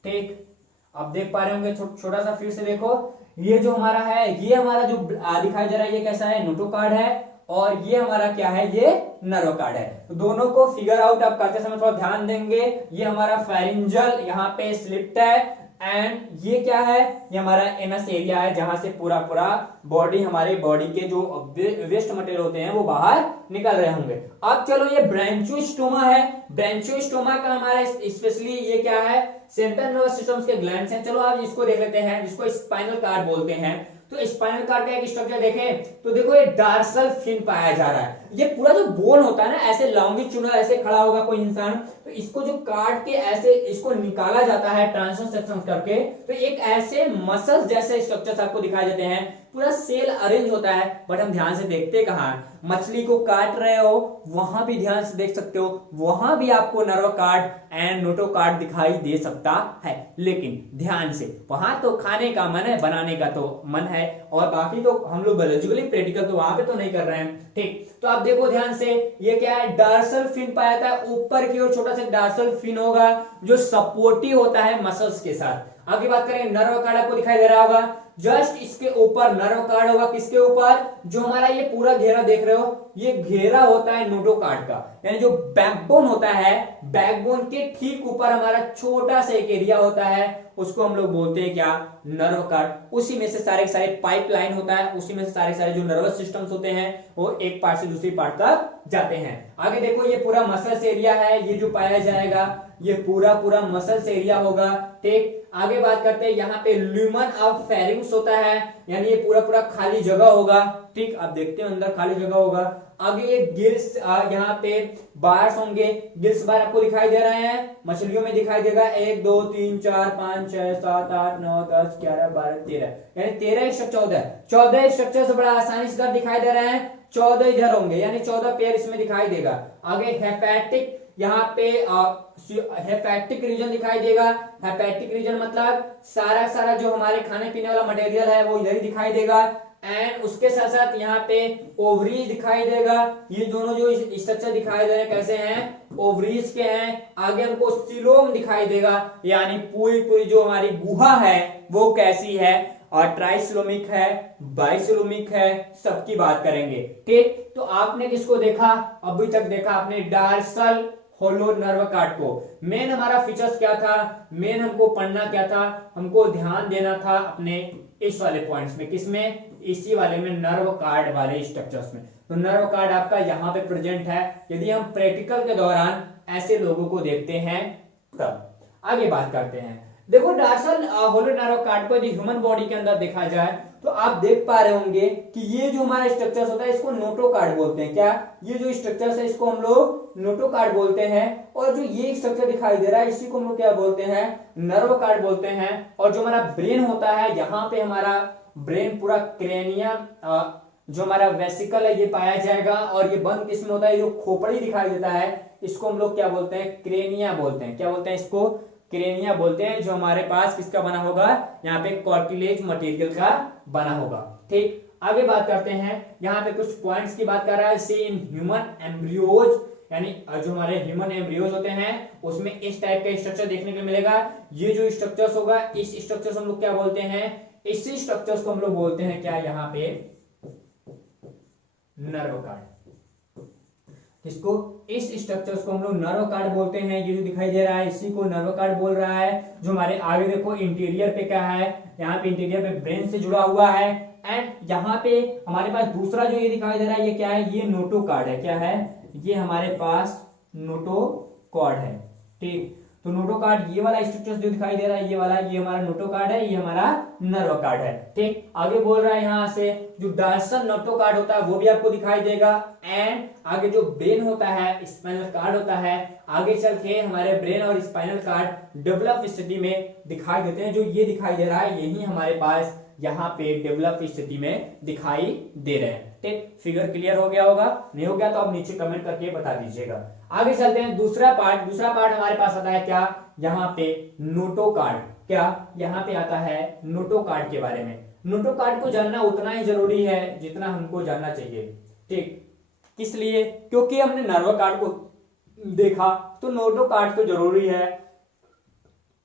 ठीक। अब देख पा रहे होंगे, छोटा सा फिर से देखो, ये जो हमारा है, ये हमारा जो दिखाई दे रहा है, ये कैसा है? नोटोकार्ड है, और ये हमारा क्या है? ये नर्व कार्ड है। तो दोनों को फिगर आउट आप करते समय थोड़ा ध्यान देंगे। ये हमारा फेरिंजल यहाँ पे स्लिप्ट है, एंड ये क्या है? ये हमारा एनस एरिया है, जहां से पूरा पूरा बॉडी, हमारे बॉडी के जो वेस्ट मटेरियल होते हैं वो बाहर निकल रहे होंगे। अब चलो, ये ब्रांचियोस्टोमा है। ब्रांचियोस्टोमा का हमारा स्पेशली ये क्या है? सेंट्रल नर्वस सिस्टम के ग्लैंड्स हैं। चलो आप इसको देख लेते हैं, जिसको स्पाइनल कार्ड बोलते हैं। तो स्पाइनल कार्ड का एक स्ट्रक्चर देखें तो देखो, ये डार्सल फिन पाया जा रहा है। ये पूरा जो बोन होता है ना, ऐसे लॉन्गिट्यूडनल ऐसे खड़ा होगा कोई इंसान, तो इसको जो काट के ऐसे इसको निकाला जाता है ट्रांसवर्स सेक्शन करके, तो एक ऐसे मसल्स जैसे स्ट्रक्चर्स आपको दिखाई देते हैं। पूरा सेल अरेंज होता है, बट हम ध्यान से देखते कहां? मछली को काट रहे हो वहां भी ध्यान से देख सकते हो, वहां भी आपको नर्व कार्ड एंड नोटोकार्ड दिखाई दे सकता है। लेकिन ध्यान से, वहां तो खाने का मन है, बनाने का तो मन है, और बाकी तो हम लोग बायोलॉजिकली प्रैक्टिकल तो वहां पे तो नहीं कर रहे हैं, ठीक। तो आप देखो ध्यान से, ये क्या है? डार्सल फिन पाया जाता है। ऊपर की ओर छोटा सा डार्सल फिन होगा, जो सपोर्टिव होता है मसल्स के साथ। आगे बात करें, नर्व कार्ड आपको दिखाई दे रहा होगा, जस्ट इसके ऊपर नर्व कार्ड होगा। किसके ऊपर? जो हमारा ये पूरा घेरा देख रहे हो, ये घेरा होता है नोटोकार्ड का, यानी जो बैकबोन होता है, बैकबोन के ठीक ऊपर हमारा छोटा सा एक एरिया होता है, उसको हम लोग बोलते हैं क्या? Nerve card. उसी में से सारे सारे पाइपलाइन होता है, उसी में से सारे सारे जो नर्वस सिस्टम्स होते हैं वो एक पार्ट से दूसरी पार्ट तक जाते हैं। आगे देखो, ये पूरा मसल्स एरिया है, ये जो पाया जाएगा ये पूरा पूरा मसल्स एरिया होगा, ठीक। आगे बात करते हैं, यहाँ पे ल्यूमन ऑफ फेरिंग्स होता है, यानी ये पूरा पूरा खाली जगह होगा, ठीक। आप देखते हैं अंदर खाली जगह होगा। आगे ये गिल्स, यहाँ पे बार्स होंगे, गिल्स बार आपको दिखाई दे रहे हैं, मछलियों में दिखाई देगा 1 2 3 4 5 6 7 8 9 10 11 12 13, यानी 13 14 स्ट्रक्चर से बड़ा आसानी से दिखाई दे रहे हैं। 14 इधर होंगे, यानी 14 पेयर इसमें दिखाई देगा। आगे हेपेटिक, यहाँ पे हेपेटिक रीजन दिखाई देगा। हेपेटिक रीजन मतलब सारा सारा जो हमारे खाने पीने वाला मटेरियल है वो इधर ही दिखाई देगा। एंड उसके साथ साथ यहाँ पे ओवरीज दिखाई देगा। ये दोनों जो स्ट्रक्चर दिखाई दे रहे हैं कैसे हैं? ओवरीज के हैं। आगे हमको सीलोम दिखाई देगा, यानी पूरी पूरी जो हमारी गुहा है वो कैसी है, और ट्राइसिलोमिक है, बाइसिलोमिक है, सबकी बात करेंगे, ठीक। तो आपने किसको देखा? अभी तक देखा आपने डार्सल होलो नर्व कार्ड को। मेन हमारा फीचर्स क्या था? मेन हमको पढ़ना क्या था? हमको ध्यान देना था अपने इस वाले पॉइंट्स में। किसमें? इसी वाले में, नर्व कार्ड वाले स्ट्रक्चर्स में। तो नर्व कार्ड आपका यहाँ पे प्रेजेंट है, यदि हम प्रैक्टिकल के दौरान ऐसे लोगों को देखते हैं तब। आगे बात करते हैं, देखो डार्सल होलो नर्व कार्ड को यदि ह्यूमन बॉडी के अंदर देखा जाए तो आप देख पा रहे होंगे कि ये जो हमारा स्ट्रक्चर्स होता है इसको नोटोकार्ड बोलते हैं। क्या? ये जो स्ट्रक्चर्स है इसको हम लोग नोटोकार्ड बोलते हैं, और जो ये स्ट्रक्चर दिखाई दे रहा है इसी को हम लोग क्या बोलते हैं? नर्व कार्ड बोलते हैं। और जो हमारा ब्रेन होता है, यहाँ पे हमारा ब्रेन पूरा क्रेनिया, जो हमारा वेसिकल है ये पाया जाएगा, और ये बंद किस में होता है? जो खोपड़ी दिखाई देता है इसको हम लोग क्या बोलते हैं? क्रेनिया बोलते हैं। क्या बोलते हैं इसको? क्रेनिया बोलते हैं। जो हमारे पास किसका बना होगा? यहाँ पे कार्टिलेज मटेरियल का बना होगा, ठीक। आगे बात करते हैं, यहाँ पे कुछ पॉइंट्स की बात कर रहा है। सी इन ह्यूमन एम्ब्रियोज, यानी जो हमारे ह्यूमन एम्ब्रियोज होते हैं उसमें इस टाइप का स्ट्रक्चर देखने को मिलेगा। ये जो स्ट्रक्चर्स होगा, इस स्ट्रक्चर हम लोग क्या बोलते हैं? इसी स्ट्रक्चर्स को हम लोग बोलते हैं क्या? यहाँ पे नर्व कार्ड। किसको, इस स्ट्रक्चर्स को हम लोग नर्व कार्ड बोलते हैं। ये जो दिखाई दे रहा है इसी को नर्व कार्ड बोल रहा है। जो हमारे आगे देखो इंटीरियर पे क्या है, यहाँ पे इंटीरियर पे ब्रेन से जुड़ा हुआ है। एंड यहाँ पे हमारे पास दूसरा जो ये दिखाई दे रहा है ये क्या है, ये नोटो कार्ड है। क्या है, ये हमारे पास नोटो कार्ड है। ठीक, तो नोटो कार्ड ये वाला स्ट्रक्चर जो दिखाई दे रहा है ये वाला, ये हमारा नोटो कार्ड है, ये हमारा नर्व कार्ड है। ठीक, आगे बोल रहा है यहाँ से जो डार्सन नोटो कार्ड होता है वो भी आपको दिखाई देगा। एंड आगे जो ब्रेन होता है, स्पाइनल कार्ड होता है, आगे चल के हमारे ब्रेन और स्पाइनल कार्ड डेवलप स्थिति में दिखाई देते हैं। जो ये दिखाई दे रहा है यही हमारे पास यहाँ पे डेवलप स्थिति में दिखाई दे रहे हैं। ठीक, फिगर क्लियर हो गया होगा, नहीं हो गया तो आप नीचे कमेंट करके बता दीजिएगा। आगे चलते हैं दूसरा पार्ट। दूसरा पार्ट हमारे पास आता है क्या, यहाँ पे नोटो कार्ड। क्या, यहाँ पे आता है नोटो कार्ड के बारे में। नोटो कार्ड को जानना उतना ही जरूरी है जितना हमको जानना चाहिए। ठीक, किस लिए, क्योंकि हमने नर्व कार्ड को देखा तो नोटो कार्ड तो जरूरी है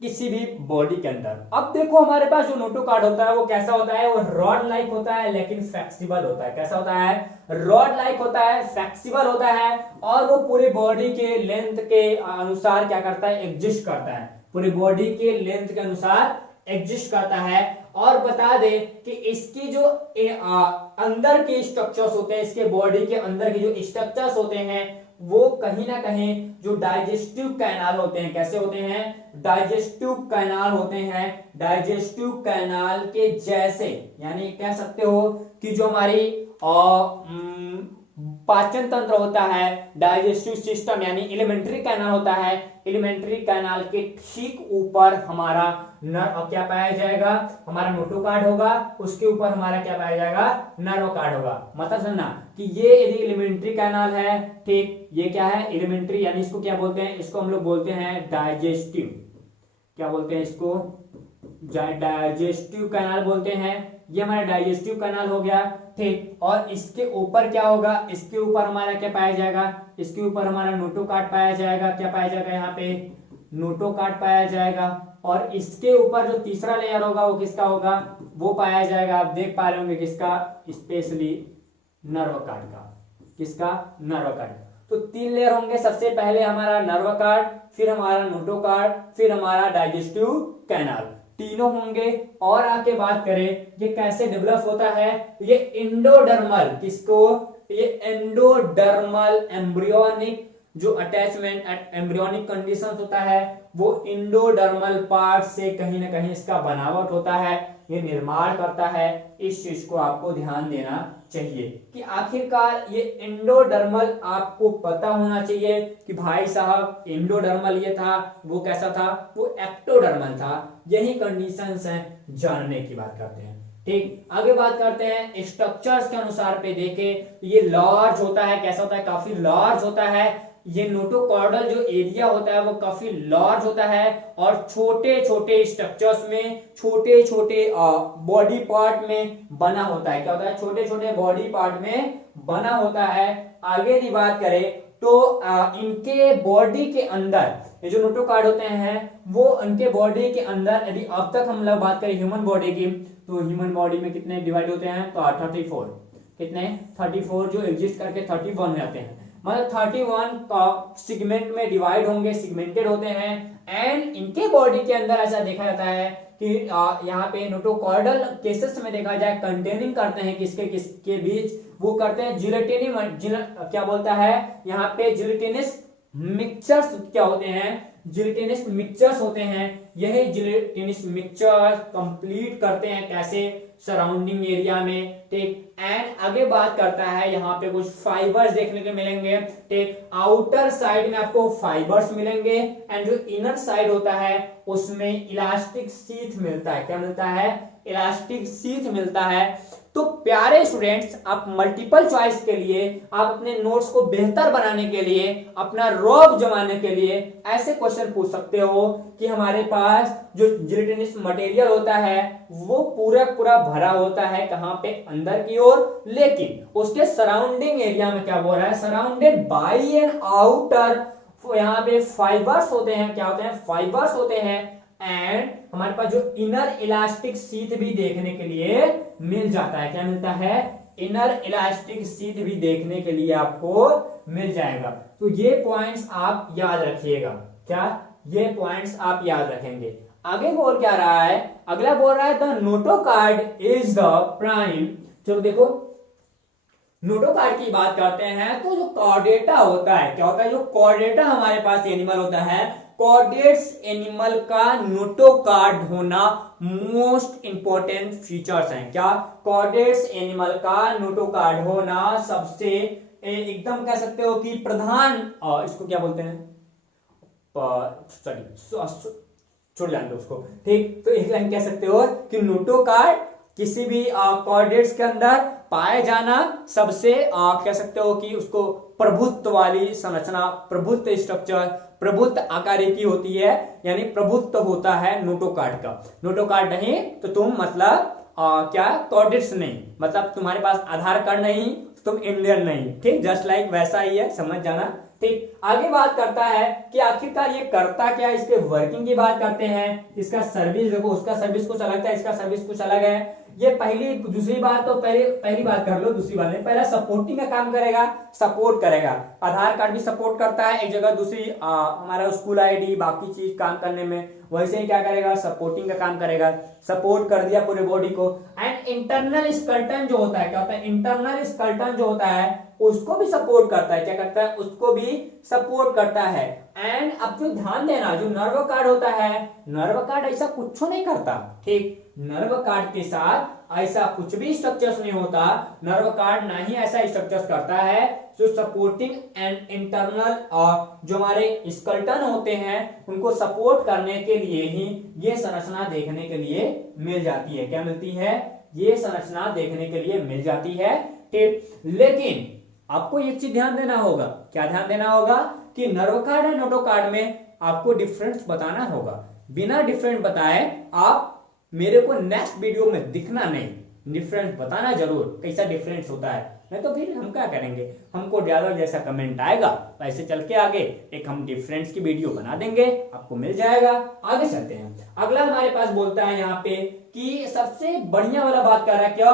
किसी भी बॉडी के अंदर। अब देखो हमारे पास जो नोटो कार्ड होता है वो कैसा होता है, वो रॉड लाइक होता है लेकिन फ्लेक्सिबल होता है। कैसा होता है, रॉड लाइक होता है, फ्लेक्सिबल होता है और वो पूरे बॉडी के लेंथ के अनुसार क्या करता है, एग्जिस्ट करता है। पूरी बॉडी के लेंथ के अनुसार एग्जिस्ट करता है। और बता दे कि इसकी जो अंदर के स्ट्रक्चर्स होते हैं, इसके बॉडी के अंदर के जो स्ट्रक्चर्स होते हैं वो कहीं ना कहीं जो डाइजेस्टिव कैनाल होते हैं, कैसे होते हैं, डाइजेस्टिव कैनाल होते हैं, डाइजेस्टिव कैनाल के जैसे। यानी कह सकते हो कि जो हमारी पाचन तंत्र होता है, डाइजेस्टिव सिस्टम यानी एलिमेंट्री कैनाल होता है, एलिमेंट्री कैनाल के ठीक ऊपर हमारा नर्व क्या पाया जाएगा, हमारा नोटो कार्ड होगा, उसके ऊपर हमारा क्या पाया जाएगा, नर्व कार्ड होगा। मतलब समझना कि ये यदि एलिमेंट्री कैनाल है, ठीक, ये क्या है एलिमेंट्री, यानी इसको क्या बोलते हैं, इसको हम लोग बोलते हैं डाइजेस्टिव, क्या बोलते हैं इसको, डाइजेस्टिव कैनाल बोलते हैं। ये हमारा डाइजेस्टिव कैनाल हो गया। ठीक, और इसके ऊपर क्या होगा, इसके ऊपर हमारा क्या पाया जाएगा, इसके ऊपर हमारा नोटो कार्ड पाया जाएगा। क्या पाया जाएगा, यहाँ पे नोटो कार्ड पाया जाएगा। और इसके ऊपर जो तीसरा लेयर होगा वो किसका होगा, वो पाया जाएगा, आप देख पा रहे होंगे किसका, स्पेशली नर्व कार्ड का। किसका, नर्व कार्ड। तो 3 लेयर होंगे, सबसे पहले हमारा नर्व कार्ड, फिर हमारा नोटो कार्ड, फिर हमारा डाइजेस्टिव कैनाल, तीनों होंगे। और आके बात करें ये कैसे डेवलप होता है, ये एंडोडर्मल, किसको, ये एंडोडर्मल एम्ब्रियोनिक जो अटैचमेंट एम्ब्रियोनिक कंडीशन होता है वो एंडोडर्मल पार्ट से कहीं ना कहीं इसका बनावट होता है, ये निर्माण करता है। इस चीज को आपको ध्यान देना चाहिए कि आखिरकार ये एंडोडर्मल आपको पता होना चाहिए कि भाई साहब एंडोडर्मल ये था, वो कैसा था, वो एक्टोडर्मल था। यही कंडीशंस हैं, जानने की बात करते हैं। ठीक, आगे बात करते हैं स्ट्रक्चर्स के अनुसार पे देखें, ये लार्ज होता है, कैसा होता है, काफी लार्ज होता है। ये नोटोकॉर्डल जो एरिया होता है वो काफी लार्ज होता है और छोटे छोटे स्ट्रक्चर्स में, छोटे छोटे बॉडी पार्ट में बना होता है। क्या होता है, छोटे छोटे बॉडी पार्ट में बना होता है। आगे की बात करें तो इनके बॉडी के अंदर ये जो नोटोकॉर्ड होते हैं वो इनके बॉडी के अंदर, यदि अब तक हम लोग बात करें ह्यूमन बॉडी की, तो ह्यूमन बॉडी में कितने डिवाइड होते हैं, तो 34, कितने 34 जो एग्जिस्ट करके 31 हो जाते हैं। मतलब 31 सेगमेंट में डिवाइड होंगे, सेगमेंटेड होते हैं। एंड इनके बॉडी के अंदर ऐसा देखा जाता है कि यहाँ पे नोटोकॉर्डल केसेस में देखा जाए कंटेनिंग करते हैं किसके किसके बीच, वो करते हैं क्या बोलता है यहाँ पे जिलेटिनस मिक्सचर्स, क्या होते हैं, जिलेटिनस मिक्सचर्स होते हैं। यही जिलेटिनस मिक्सचर कंप्लीट करते हैं कैसे, सराउंडिंग एरिया में। ठीक, एंड आगे बात करता है यहाँ पे कुछ फाइबर्स देखने को मिलेंगे। ठीक, आउटर साइड में आपको फाइबर्स मिलेंगे एंड जो इनर साइड होता है उसमें इलास्टिक शीथ मिलता है। क्या मिलता है, इलास्टिक शीथ मिलता है। तो प्यारे स्टूडेंट्स, आप मल्टीपल चॉइस के लिए, आप अपने नोट्स को बेहतर बनाने के लिए, अपना रौब जमाने के लिए ऐसे क्वेश्चन पूछ सकते हो कि हमारे पास जो जिलेटिनस मटेरियल होता है वो पूरा पूरा भरा होता है कहां पे, अंदर की ओर, लेकिन उसके सराउंडिंग एरिया में क्या बोल रहा है, सराउंडेड बाय एन आउटर, यहाँ पे फाइबर्स होते हैं। क्या होते हैं, फाइबर्स होते हैं। एंड हमारे पास जो इनर इलास्टिक शीथ भी देखने के लिए मिल जाता है। क्या मिलता है, इनर इलास्टिक शीट भी देखने के लिए आपको मिल जाएगा। तो ये पॉइंट्स आप याद रखिएगा। क्या ये पॉइंट्स आप याद रखेंगे। आगे बोल क्या रहा है, अगला बोल रहा है the Noto card is the prime. चलो देखो, नोटो कार्ड की बात करते हैं तो जो कॉर्डेटा होता है, क्या होता है, जो कॉर्डेटा हमारे पास एनिमल होता है, कॉर्डेट्स एनिमल का नोटो कार्ड होना मोस्ट इंपॉर्टेंट फीचर्स हैं। क्या, कॉर्डेट्स एनिमल का नोटो कार्ड होना सबसे एकदम कह सकते हो कि प्रधान, इसको क्या बोलते हैं, छोड़ जान दो उसको, ठीक। तो एक लाइन कह सकते हो कि नोटो कार्ड किसी भी कॉर्डेट्स के अंदर पाए जाना सबसे कह सकते हो कि उसको प्रभुत्व वाली संरचना, प्रभुत्व स्ट्रक्चर, प्रभुत्व आकारिकी होती है, यानी प्रभुत्व होता है नोटो कार्ड का। नोटो कार्ड नहीं तो तुम मतलब क्या कॉर्डेट्स नहीं, मतलब तुम्हारे पास आधार कार्ड नहीं, तुम इंडियन नहीं, ठीक। जस्ट लाइक वैसा ही है, समझ जाना, ठीक। आगे बात करता है कि आखिरकार ये करता क्या, इसके वर्किंग की बात करते हैं। इसका सर्विस देखो, उसका सर्विस कुछ अलग था, इसका सर्विस कुछ अलग है। ये दूसरी बात तो पहली बात कर लो, दूसरी बात नहीं। पहला सपोर्टिंग का काम करेगा, सपोर्ट करेगा। आधार कार्ड भी सपोर्ट करता है एक जगह, दूसरी हमारा स्कूल आईडी, बाकी चीज काम करने में, वैसे ही क्या करेगा, सपोर्टिंग का काम करेगा। सपोर्ट कर दिया पूरे बॉडी को। एंड इंटरनल स्केलेटन जो होता है, क्या होता है, इंटरनल स्केलेटन जो होता है उसको भी सपोर्ट करता है। क्या करता है, उसको भी सपोर्ट करता है। एंड अब जो ध्यान देना, जो नर्व कार्ड होता है, नर्व कार्ड ऐसा कुछ नहीं करता, ठीक। नर्व कार्ड के साथ ऐसा कुछ भी स्ट्रक्चर्स नहीं होता। नर्व कार्ड ना ही ऐसा स्ट्रक्चर्स करता है। जो सपोर्टिंग एंड इंटरनल और जो हमारे स्केलेटन होते हैं उनको सपोर्ट करने के लिए ही ये संरचना देखने के लिए मिल जाती है। क्या मिलती है, ये संरचना देखने के लिए मिल जाती है, ठीक। लेकिन आपको एक चीज ध्यान देना होगा। क्या ध्यान देना होगा कि नर्व कार्ड और नोटो कार्ड में आपको डिफरेंस बताना होगा। बिना डिफरेंस बताए आप मेरे को नेक्स्ट वीडियो में दिखना नहीं, डिफरेंस बताना जरूर, कैसा डिफरेंस होता है, नहीं तो फिर हम क्या करेंगे, हमको ज्यादा जैसा कमेंट आएगा वैसे चल के आगे एक हम डिफरेंस की वीडियो बना देंगे, आपको मिल जाएगा। आगे चलते हैं। अगला हमारे पास बोलता है यहाँ पे कि सबसे बढ़िया वाला बात कर रहा है, क्या,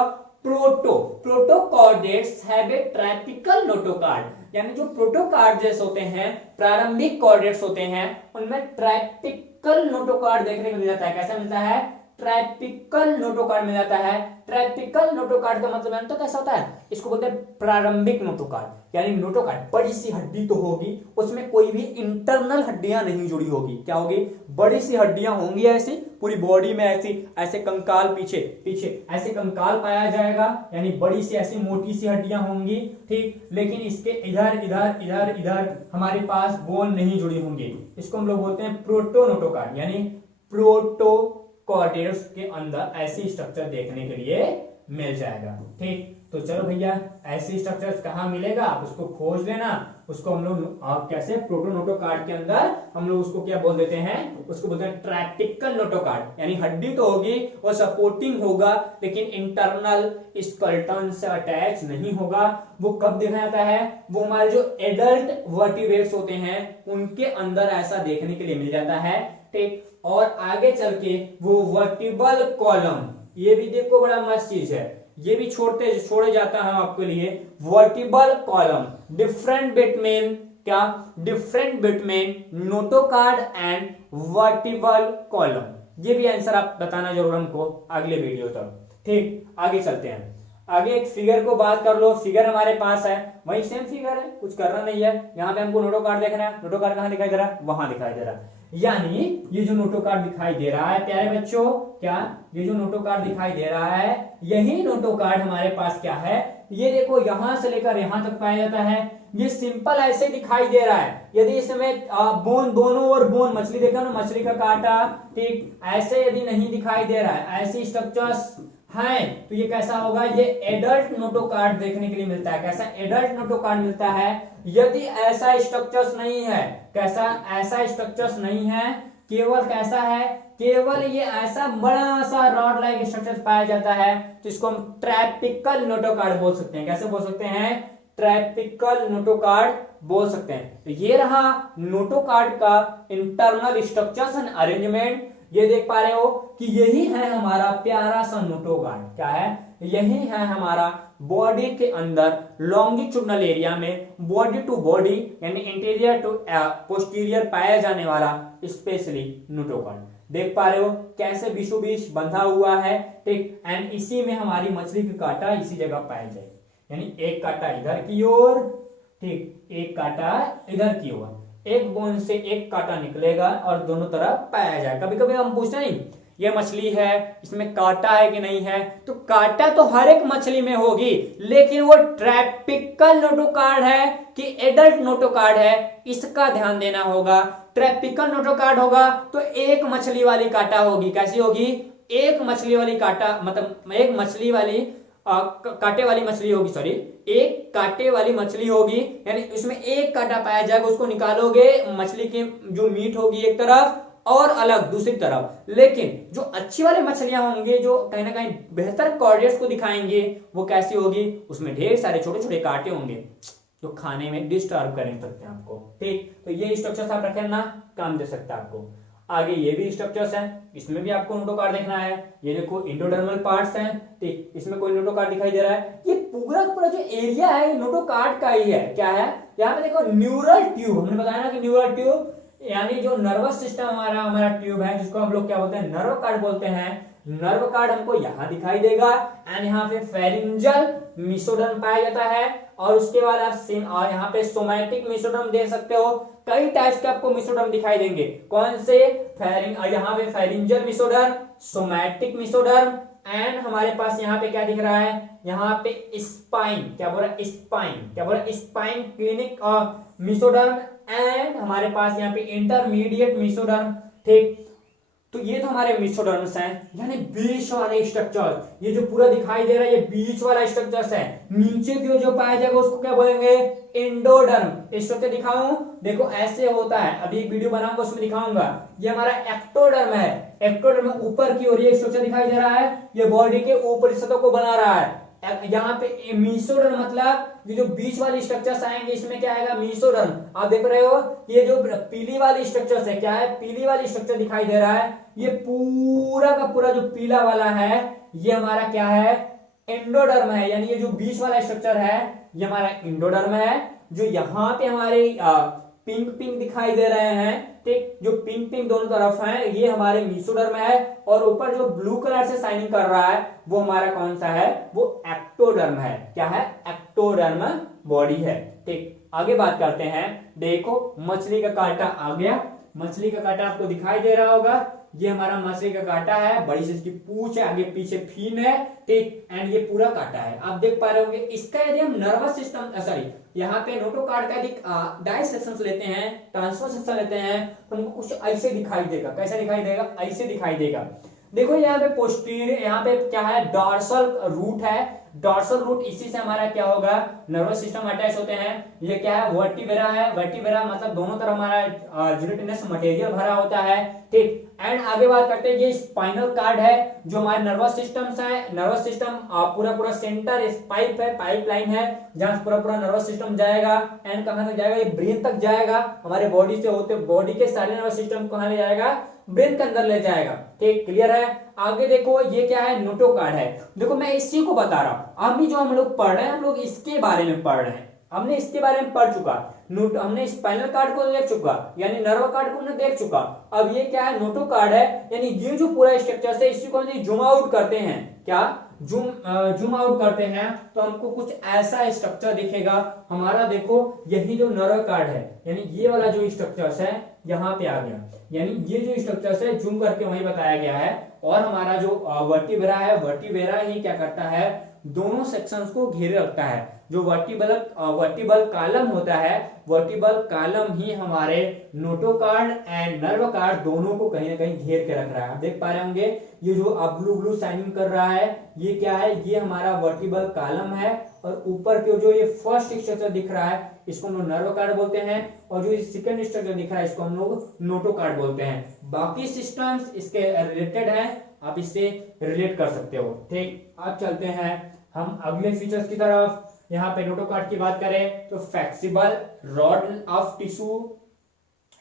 प्रोटोकॉर्डेट्स हैव ए ट्रैपिकल नोटोकार्ड। यानी जो प्रोटोकार्डेट्स होते हैं, प्रारंभिक कॉर्डेट्स होते हैं, उनमें ट्रैपिकल नोटोकार्ड देखने को मिल जाता है। कैसा मिलता है, ट्रैपिकल नोटोकार्ड मिल जाता है। ट्रैपिकल नोटोकार्ड का मतलब तो कैसा होता है, इसको बोलते हैं प्रारंभिक नोटोकार्ड। यानी नोटोकार्ड बड़ी सी हड्डी तो होगी, उसमें कोई भी इंटरनल हड्डियां नहीं जुड़ी होगी। क्या होगी, बड़ी सी हड्डियां होंगी, ऐसी पूरी बॉडी में ऐसी, ऐसे कंकाल पीछे पीछे ऐसे कंकाल पाया जाएगा, यानी बड़ी सी ऐसी मोटी सी हड्डियां होंगी, ठीक। लेकिन इसके इधर इधर इधर इधर हमारे पास बोन नहीं जुड़ी होंगी। इसको हम लोग बोलते हैं प्रोटोनोटोकार्ड, यानी प्रोटोकॉर्डेट्स के अंदर ऐसी स्ट्रक्चर देखने के लिए मिल जाएगा, ठीक। तो चलो भैया, ऐसी स्ट्रक्चर्स कहाँ मिलेगा आप उसको खोज लेना। उसको हम लोग कैसे, प्रोटोनोटोकार्ड के अंदर हम लोग उसको क्या बोल देते हैं, उसको बोलते हैं ट्रैपिकल नोटोकार्ड। यानी हड्डी तो होगी और सपोर्टिंग होगा, लेकिन इंटरनल स्केलेटन से अटैच नहीं होगा। वो कब देखा जाता है, वो हमारे जो एडल्ट वर्टिब्रेट्स होते हैं उनके अंदर ऐसा देखने के लिए मिल जाता है, ठीक। और आगे चल के वो वर्टिबल कॉलम, ये भी देखो बड़ा मस्त चीज है, ये भी छोड़े जाता है आपके लिए। वर्टिबल कॉलम, डिफरेंट बिटवीन, क्या, different between notochord and vertebral column. ये भी आंसर आप बताना जरूर हमको अगले वीडियो तक, ठीक। आगे चलते हैं। आगे एक फिगर को बात कर लो। फिगर हमारे पास है, वही सेम फिगर है, कुछ करना नहीं है। यहाँ पे हमको नोटोकार्ड देखना है। नोटोकार्ड कहाँ दिखाई दे रहा है, वहां दिखाई दे रहा है। यानी ये जो नोटोकार्ड दिखाई दे रहा है प्यारे बच्चों, क्या, ये जो नोटोकार्ड दिखाई दे रहा है, यही नोटोकार्ड हमारे पास क्या है, ये देखो यहां से लेकर यहां तक पाया जाता है। ये सिंपल ऐसे दिखाई दे रहा है। यदि इसमें बोन, दोनों और बोन, मछली देखा ना, मछली का कांटा, ठीक, ऐसे यदि नहीं दिखाई दे रहा है, ऐसी स्ट्रक्चर्स है, तो ये कैसा होगा, ये एडल्ट नोटोकार्ड देखने के लिए मिलता है। कैसा, एडल्ट नोटोकार्ड मिलता है। यदि ऐसा स्ट्रक्चर्स नहीं है, कैसा, ऐसा स्ट्रक्चर्स नहीं है, केवल कैसा है, केवल ये ऐसा बड़ा सा रॉड लाइक स्ट्रक्चर पाया जाता है, तो इसको हम ट्रैपिकल नोटोकार्ड बोल सकते हैं। कैसे बोल सकते हैं, ट्रैपिकल नोटोकार्ड बोल सकते हैं। तो ये रहा नोटोकार्ड का इंटरनल स्ट्रक्चर्स एंड अरेंजमेंट। ये देख पा रहे हो कि यही है हमारा प्यारा सा नोटोकार्ड। क्या है, यही है हमारा बॉडी के अंदर लॉन्गिट्यूडनल एरिया में बॉडी टू बॉडी यानी इंटीरियर टू पोस्टीरियर पाया जाने वाला स्पेशली नोटोकॉर्ड। देख पा रहे हो कैसे बीचों बीच बंधा हुआ है, ठीक। एंड इसी में हमारी मछली का कांटा इसी जगह पाया जाएगा, यानी एक कांटा इधर की ओर, ठीक, एक कांटा इधर की ओर, एक बोन से एक कांटा निकलेगा और दोनों तरफ पाया जाएगा। कभी कभी हम पूछते नहीं ये मछली है, इसमें कांटा है कि नहीं है, तो कांटा तो हर एक मछली में होगी, लेकिन वो ट्रैपिकल नोटोकॉर्ड है कि एडल्ट नोटोकॉर्ड है, इसका ध्यान देना होगा। ट्रैपिकल नोटोकॉर्ड होगा तो एक मछली वाली कांटा होगी। कैसी होगी? एक मछली वाली कांटा, मतलब एक मछली वाली कांटे वाली मछली होगी, सॉरी, एक कांटे वाली मछली होगी, यानी उसमें एक कांटा पाया जाएगा। उसको निकालोगे, मछली की जो मीट होगी एक तरफ और अलग दूसरी तरफ। लेकिन जो अच्छी वाली मछलियां होंगी, जो कहीं ना कहीं बेहतर कॉर्डियस को दिखाएंगे, वो कैसी होगी? उसमें ढेर सारे छोटे छोटे कांटे होंगे जो खाने में डिस्टर्ब कर सकते हैं आपको, ठीक। तो ये स्ट्रक्चर्स आप रखें ना, काम दे सकता है आपको। आगे ये भी स्ट्रक्चर्स हैं, इसमें भी आपको नोटोकॉर्ड देखना है। ये देखो इंडोडर्मल पार्ट्स हैं, ठीक, इसमें कोई नोटोकॉर्ड दिखाई दे रहा है। ये पूरा पूरा जो एरिया है ये नोटोकॉर्ड का ही है। क्या है? यहाँ पे देखो न्यूरल ट्यूब, हमने बताया ना कि न्यूरल ट्यूब यानी जो नर्वस सिस्टम हमारा ट्यूब है, जिसको हम लोग क्या बोलते हैं? नर्व कार्ड बोलते हैं। नर्व कार्ड हमको यहाँ दिखाई देगा एंड यहाँ पे फेरिंजल मेसोडर्म पाया जाता है, और उसके बाद आप और यहाँ पे सोमैटिक मेसोडर्म देख सकते हो। कई टाइप्स के आपको मेसोडर्म दिखाई देंगे। कौन से? यहाँ पे pharyngeal mesoderm, somatic mesoderm, and हमारे पास यहाँ पे क्या दिख रहा है? यहाँ पे स्पाइन, क्या बोल रहा है? स्पाइन, क्या बोल रहा है? स्पाइन क्लिनिक मेसोडर्म, एंड हमारे पास यहाँ पे इंटरमीडिएट मेसोडर्म, ठीक। तो ये तो हमारे मेसोडर्म्स हैं, यानी बीच वाले स्ट्रक्चर। ये जो पूरा दिखाई दे रहा है ये बीच वाला स्ट्रक्चर्स है। नीचे की ओर जो पाया जाएगा उसको क्या बोलेंगे? एंडोडर्म। स्ट्रक्चर दिखाऊं? देखो ऐसे होता है, अभी एक वीडियो बनाऊंगा उसमें दिखाऊंगा। ये हमारा एक्टोडर्म है। एक्टोडर्म में ऊपर की ओर ये स्ट्रक्चर दिखाई दे रहा है, ये बॉडी के ऊपरी सतह को बना रहा है। यहाँ पे मेसोडर्म मतलब ये जो बीच वाली स्ट्रक्चर्स आएंगे, इसमें क्या आएगा? मेसोडर्म। आप देख रहे हो ये जो पीली वाली स्ट्रक्चर्स है, क्या है? पीली वाली स्ट्रक्चर दिखाई दे रहा है। ये पूरा का पूरा जो पीला वाला है ये हमारा क्या है? एंडोडर्म है, यानी ये जो बीच वाला स्ट्रक्चर है ये हमारा एंडोडर्म है। जो यहाँ पे हमारे पिंक पिंक दिखाई दे रहे हैं, ठीक, जो पिंक पिंक दोनों तरफ हैं, ये हमारे मेसोडर्म है। और ऊपर जो ब्लू कलर से शाइनिंग कर रहा है वो हमारा कौन सा है? वो एक्टोडर्म है। क्या है? एक्टोडर्म बॉडी है, ठीक। आगे बात करते हैं। देखो मछली का कांटा आ गया, मछली का कांटा आपको दिखाई दे रहा होगा। ये हमारा मछली का कांटा है, बड़ी सी इसकी पूंछ है, आगे पीछे फिन है, ठीक, एंड ये पूरा कांटा है। आप देख पा रहे होंगे। इसका यदि हम नर्वस सिस्टम सॉरी यहाँ पे नोटोकॉर्ड का यदि डाइसेक्शंस लेते हैं, ट्रांसफर सेक्शन लेते हैं, तो हमको कुछ ऐसे दिखाई देगा। कैसे दिखाई देगा? ऐसे दिखाई देगा। देखो यहाँ पे पोस्टीरियर, यहाँ पे क्या है? डॉर्सल रूट है। डॉर्सल रूट, इसी से हमारा क्या होगा? नर्वस सिस्टम अटैच होते हैं। ये क्या है? वर्टिब्रा है। वर्टिब्रा मतलब दोनों तरफ हमारा जिलेटिनस मटेरियल भरा होता है, ठीक। एंड आगे बात करते हैं, ये स्पाइनल कार्ड है जो हमारे नर्वस सिस्टम है। नर्वस सिस्टम पूरा पूरा सेंटर पाइप है, पाइपलाइन है, जहां पूरा पूरा नर्वस सिस्टम जाएगा। एंड कहां तक जाएगा? ये ब्रेन तक जाएगा। हमारे बॉडी से होते बॉडी के सारे नर्वस सिस्टम कहां ले जाएगा? ब्रेन के अंदर ले जाएगा, ठीक, क्लियर है। आगे देखो ये क्या है? नोटोकॉर्ड है। देखो मैं इसी को बता रहा हूं। अभी जो हम लोग पढ़ रहे हैं, हम लोग इसके बारे में पढ़ रहे हैं। हमने इसके बारे में पढ़ चुका। हमने स्पाइनल कार्ड को देख चुका, यानी नर्व कार्ड को हमने देख चुका। अब ये क्या है? नोटोकॉर्ड है, यानी ये जो पूरा स्ट्रक्चर है इसी को हम जूम आउट करते हैं। क्या? जूम आउट करते हैं तो हमको कुछ ऐसा स्ट्रक्चर दिखेगा हमारा। देखो यही जो नर्व कार्ड है, यानी ये वाला जो स्ट्रक्चर्स है यहाँ पे आ गया, यानी ये जो स्ट्रक्चर्स है जूम करके वही बताया गया है। और हमारा जो वर्टिब्रा है, वर्टिब्रा ही क्या करता है? दोनों सेक्शंस को घेरे रखता है। जो वर्टिबल कॉलम होता है, वर्टिबल कॉलम ही हमारे नोटोकॉर्ड एंड नर्व कार्ड दोनों को कहीं ना कहीं घेर के रख रहा है। आप देख पा रहे होंगे ये जो ब्लू ब्लू शाइनिंग कर रहा है ये क्या है? ये हमारा वर्टिबल कॉलम है। और ऊपर के जो ये फर्स्ट स्ट्रक्चर दिख रहा है इसको हम लोग नर्व कार्ड बोलते हैं, और जो सेकंड स्ट्रक्चर दिख रहा है इसको हम लोग नोटोकॉर्ड बोलते हैं। बाकी सिस्टम्स इसके रिलेटेड है, आप इससे रिलेट कर सकते हो, ठीक। अब चलते हैं हम अगले फीचर्स की तरफ। यहाँ पे नोटोकॉर्ड की बात करें तो फ्लेक्सिबल रॉड ऑफ टिश्यू,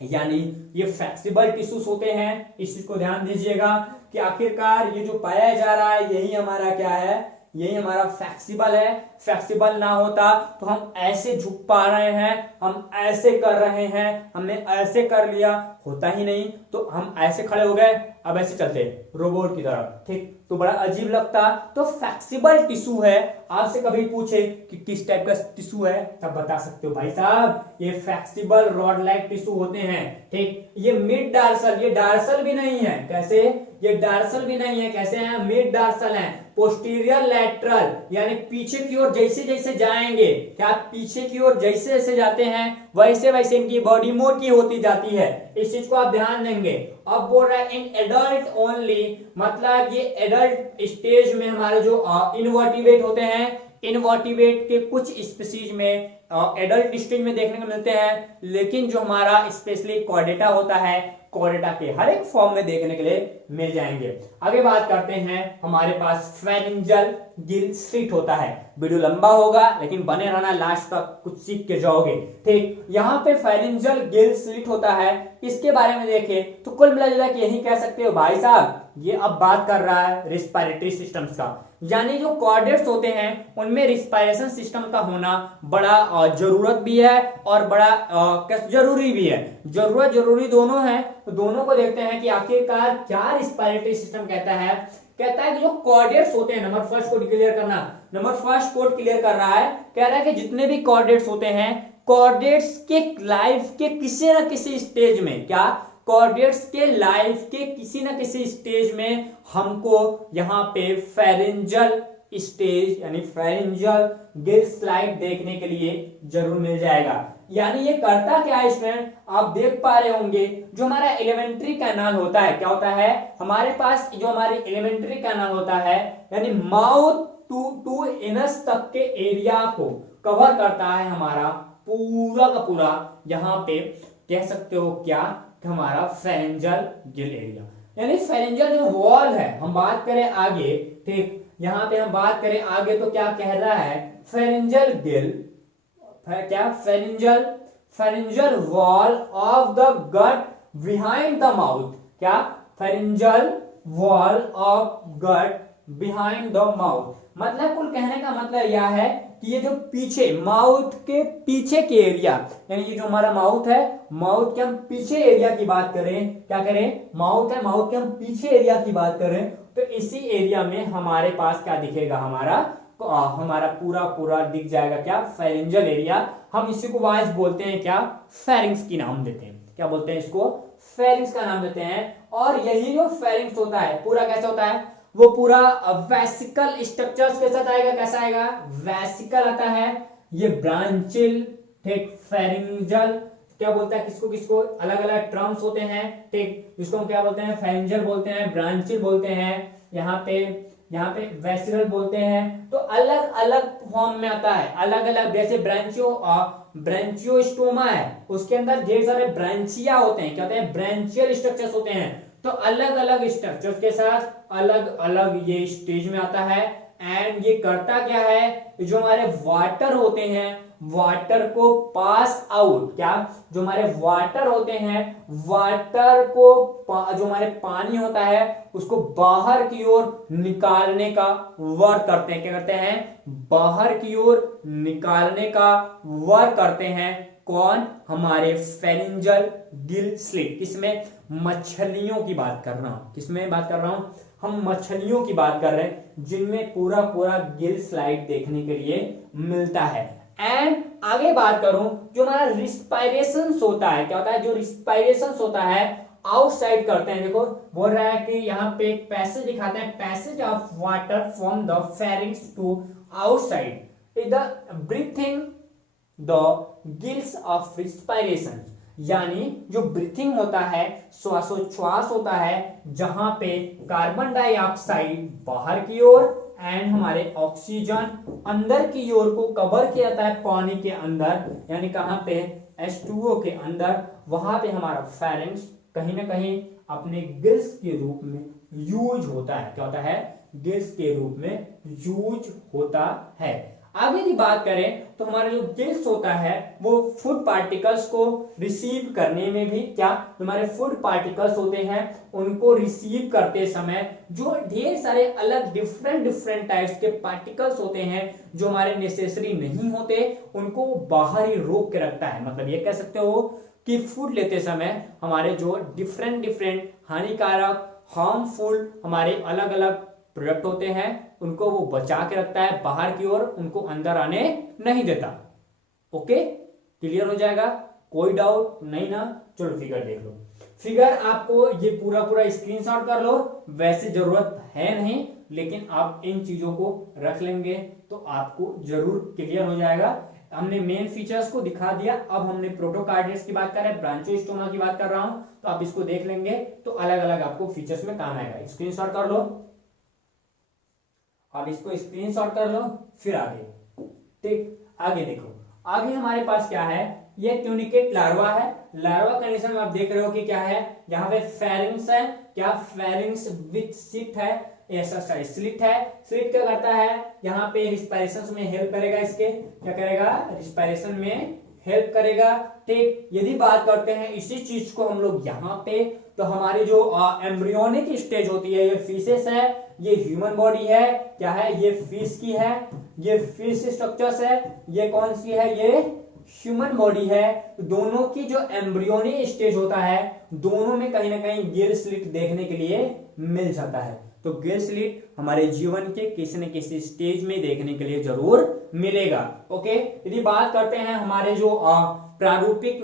यानी ये फ्लेक्सिबल टिश्यूज होते हैं। इस चीज को ध्यान दीजिएगा कि आखिरकार ये जो पाया जा रहा है यही हमारा क्या है? यही हमारा फ्लेक्सिबल है। फ्लेक्सिबल ना होता तो हम ऐसे झुक पा रहे हैं, हम ऐसे कर रहे हैं, हमने ऐसे कर लिया, होता ही नहीं। तो हम ऐसे खड़े हो गए, अब ऐसे चलते रोबोट की तरह, ठीक, तो बड़ा अजीब लगता। तो फ्लेक्सिबल टिश्यू है। आपसे कभी पूछे कि किस टाइप का टिश्यू है, तब बता सकते हो भाई साहब ये फ्लेक्सिबल रॉड लाइक टिश्यू होते हैं, ठीक। ये मिड डार्सल, ये डार्सल भी नहीं है, कैसे, ये डार्सल भी नहीं है, कैसे हैं, मिड डार्सल है। पोस्टीरियर लैटरल यानी पीछे की ओर जैसे जैसे जाएंगे, क्या पीछे की ओर जैसे जैसे जाते हैं वैसे वैसे इनकी बॉडी मोटी होती जाती है। इस चीज को आप ध्यान देंगे। अब बोल रहा है इन एडल्ट ओनली, मतलब ये एडल्ट स्टेज में हमारे जो इनवर्टिब्रेट होते हैं, इनवर्टिब्रेट के कुछ स्पीशीज में एडल्ट स्टेज में देखने को मिलते हैं, लेकिन जो हमारा स्पेशली कॉर्डेटा होता है, कॉर्डेटा के हर एक फॉर्म में देखने के लिए मिल जाएंगे। आगे बात करते हैं, हमारे पास फेरिंजल गिल स्लिट होता है। वीडियो लंबा होगा लेकिन बने रहना, लास्ट तक कुछ सीख के जाओगे, ठीक। यहाँ पे फेरिंजल गिल स्लिट होता है, इसके बारे में देखें तो कुल मिला कि यही कह सकते हो भाई साहब ये अब बात कर रहा है रिस्पिरेटरी सिस्टम्स का, यानी जो कॉर्डेट्स होते हैं उनमें रिस्पिरेशन सिस्टम का होना बड़ा जरूरत भी है और बड़ा जरूरी भी है। जरूरत जरूरी दोनों है, तो दोनों को देखते हैं कि आखिरकार क्या रिस्पिरेटरी सिस्टम कहता है। कहता है कि जो कॉर्डेट्स होते हैं, नंबर फर्स्ट कोड क्लियर करना, नंबर फर्स्ट कोड क्लियर कर रहा है, कह रहा है कि जितने भी कॉर्डेट्स होते हैं, कॉर्डेट्स के लाइफ के किसी न किसी स्टेज में, क्या, कॉर्डेट्स के लाइफ के किसी न किसी स्टेज में हमको यहाँ पे फेरिंजल स्टेज यानी फेरिंजल गिल स्लाइड देखने के लिए जरूर मिल जाएगा। यानी ये करता क्या है स्टूडेंट, आप देख पा रहे होंगे जो हमारा एलिमेंट्री कैनाल होता है, क्या होता है हमारे पास, जो हमारी एलिमेंट्री कैनाल होता है यानी माउथ टू एनस तक के एरिया को कवर करता है हमारा पूरा का पूरा, यहाँ पे कह सकते हो क्या, हमारा फेरेंजल गिल एरिया। यानी फेरेंजल जो वॉल है, हम बात करें आगे, ठीक, यहाँ पे हम बात करें आगे तो क्या कह रहा है, फेरेंजल गिल, क्या, pharyngeal wall of the gut behind the mouth, क्या, pharyngeal wall of gut behind the mouth. मतलब कुल कहने का मतलब यह है कि ये जो पीछे माउथ के पीछे के एरिया, यानी ये जो हमारा माउथ है, माउथ के हम पीछे एरिया की बात करें, क्या करें, माउथ है, माउथ के हम पीछे एरिया की बात करें, तो इसी एरिया में हमारे पास क्या दिखेगा, हमारा पूरा पूरा दिख जाएगा, क्या, फेरेंजल एरिया। हम इसी को वाइज बोलते हैं क्या, फेरिंग्स की नाम देते हैं, क्या बोलते हैं इसको, फेरिंग्स का नाम देते हैं। और यही जो फेरिंग्स होता है पूरा कैसे होता है, वो पूरा वेसिकल स्ट्रक्चर्स के साथ आएगा, कैसा आएगा, वेसिकल आता है, ये ब्रांचिल, ठीक, फेरिंजल क्या बोलता है, किसको किसको, अलग अलग टर्म्स होते हैं, ठीक, जिसको हम क्या बोलते हैं, फेरिंजल बोलते हैं, ब्रांचिल बोलते हैं, यहाँ पे वेसिकल बोलते हैं। तो अलग अलग फॉर्म में आता है, अलग अलग, जैसे ब्रांचियोस्टोमा है, उसके अंदर ढेर सारे ब्रांचिया होते हैं, क्या होते हैं, ब्रांचियल स्ट्रक्चर्स होते हैं। तो अलग अलग स्ट्रक्चर्स के साथ अलग अलग ये स्टेज में आता है। एंड ये करता क्या है, जो हमारे वाटर होते हैं, वाटर को पास आउट, क्या, जो हमारे वाटर होते हैं, वाटर को जो हमारे पानी होता है उसको बाहर की ओर निकालने का वर्क करते हैं, क्या करते हैं, बाहर की ओर निकालने का वर्क करते हैं। कौन, हमारे फेरिंजल गिल स्लिट। किसमें, मछलियों की बात कर रहा हूं, किसमें बात कर रहा हूं, हम मछलियों की बात कर रहे हैं जिनमें पूरा पूरा गिल स्लाइड देखने के लिए मिलता है। एंड आगे बात करूं, जो हमारा रिस्पायरेशन होता है, क्या होता है, जो रिस्पायरेशन होता है आउटसाइड करते हैं। देखो बोल रहा है कि यहाँ पे एक पैसेज दिखाते हैं, passage of water from the pharynx to outside is the breathing the gills of respiration. यानी जो ब्रीथिंग होता है, श्वासोच्छ्वास होता है, जहां पे कार्बन डाइऑक्साइड बाहर की ओर एंड हमारे ऑक्सीजन अंदर की ओर को कवर किया जाता है पानी के अंदर, यानी कहां पे, H2O के अंदर, वहां पे हमारा फेरिंग्स कहीं ना कहीं अपने गिल्स के रूप में यूज होता है, क्या होता है, गिल्स के रूप में यूज होता है। आगे यदि बात करें तो हमारा जो गिल्स होता है वो फूड पार्टिकल्स को रिसीव करने में भी क्या, हमारे फूड पार्टिकल्स होते हैं उनको रिसीव करते समय जो ढेर सारे अलग डिफरेंट डिफरेंट टाइप्स के पार्टिकल्स होते हैं जो हमारे नेसेसरी नहीं होते उनको बाहर ही रोक के रखता है। मतलब ये कह सकते हो कि फूड लेते समय हमारे जो डिफरेंट डिफरेंट हानिकारक हार्मफुल हमारे अलग अलग प्रोडक्ट होते हैं उनको वो बचा के रखता है बाहर की ओर, उनको अंदर आने नहीं देता। ओके, क्लियर हो जाएगा, कोई डाउट नहीं ना। चलो फिगर देख लो। फिगर आपको ये पूरा पूरा स्क्रीनशॉट कर लो, वैसे जरूरत है नहीं लेकिन आप इन चीजों को रख लेंगे तो आपको जरूर क्लियर हो जाएगा। हमने मेन फीचर्स को दिखा दिया, अब हमने प्रोटोकार्डियस की बात कर रहे हैं, ब्रांचियोस्टोमा की बात कर रहा हूं, तो आप इसको देख लेंगे तो अलग अलग आपको फीचर्स में काम आएगा। स्क्रीनशॉट कर लो, अब इसको स्क्रीनशॉट कर लो, फिर आगे। ठीक, आगे देखो, आगे हमारे पास क्या है, ये ट्यूनिकेट लार्वा है। लार्वा कंडीशन में आप देख रहे हो कि क्या है, यहाँ पे फेरिंग्स है, क्या फेरिंग्स विथ स्लिट है, ऐसा स्लिट है। स्लिट क्या करता है, यहाँ पे रिस्पायरेशन में हेल्प करेगा, इसके क्या करेगा, रिस्पायरेशन में हेल्प करेगा। ठीक, यदि बात करते हैं इसी चीज को हम लोग यहाँ पे, तो हमारी जो एम्ब्रियोनिक स्टेज होती है, ये फीसेस है, ये ह्यूमन बॉडी है, क्या है, ये फिश की है, ये फिश स्ट्रक्चर्स है, ये कौन सी है, ये ह्यूमन बॉडी है। दोनों की जो एम्ब्रियोनिक स्टेज होता है दोनों में कहीं ना कहीं गिल स्लिट देखने के लिए मिल जाता है। तो गिल स्लिट हमारे जीवन के किसी न किसी स्टेज में देखने के लिए जरूर मिलेगा। ओके, यदि बात करते हैं हमारे जो प्रारूपिक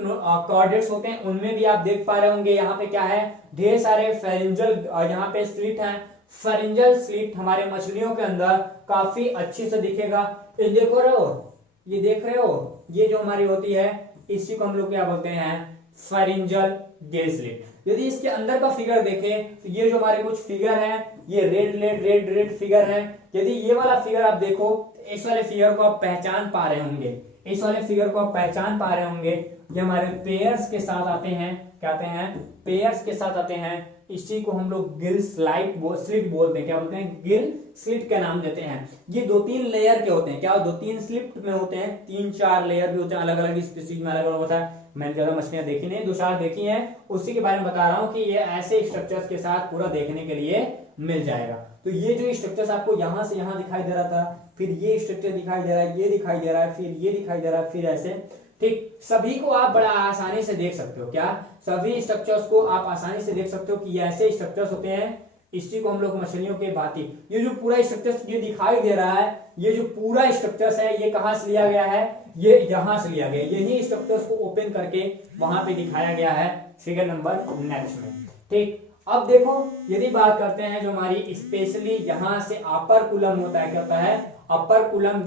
कॉर्डेट्स होते हैं उनमें भी आप देख पा रहे होंगे यहाँ पे क्या है, ढेर सारे फेरिंजल यहाँ पे स्लिट हैं। फेरिंजल स्लिट हमारे मछलियों के अंदर काफी अच्छी से दिखेगा। ये देखो रहे हो, ये देख रहे हो, ये जो हमारी होती है इसी को हम लोग क्या बोलते हैं, फेरिंजल गिल स्लिट। यदि इसके अंदर का फिगर देखें तो ये जो हमारे कुछ फिगर है, ये red red red red figure है। यदि ये वाला फिगर आप देखो तो इस वाले फिगर को आप पहचान पा रहे होंगे, इस वाले फिगर को आप पहचान पा रहे होंगे, ये हमारे पेयर्स के साथ आते हैं, क्या आते हैं, पेयर्स के साथ आते हैं। इसी को हम लोग गिल स्लिट बोलते हैं, क्या बोलते हैं, गिल स्लिट का नाम देते हैं। ये 2-3 लेयर के होते हैं, क्या 2-3 स्लिट में होते हैं, 3-4 लेयर भी होते हैं, अलग अलग स्पीशीज में अलग अलग होता है। मैंने ज्यादा मछलियां देखी नहीं, 2-4 देखी हैं, उसी के बारे में बता रहा हूँ कि ये ऐसे स्ट्रक्चर्स के साथ पूरा देखने के लिए मिल जाएगा। तो ये जो स्ट्रक्चर्स आपको यहाँ से यहाँ दिखाई दे रहा था, फिर ये स्ट्रक्चर दिखाई दे रहा है, ये दिखाई दे रहा है, फिर ये दिखाई दे रहा है, फिर ऐसे, ठीक, सभी को आप बड़ा आसानी से देख सकते हो। क्या सभी स्ट्रक्चर्स को आप आसानी से देख सकते हो कि ये ऐसे स्ट्रक्चर्स होते हैं। इसी को हम लोग मछलियों के भांति, ये जो पूरा स्ट्रक्चर्स ये दिखाई दे रहा है, ये जो पूरा स्ट्रक्चर्स है ये कहां से लिया गया है, ये यहां से लिया गया, यही स्ट्रक्चर्स को ओपन करके वहां पे दिखाया गया है फिगर नंबर नेक्स्ट में। ठीक, अब देखो यदि बात करते हैं जो हमारी स्पेशली यहाँ से अपर कुलम होता है, क्या होता है, अपर कुलम,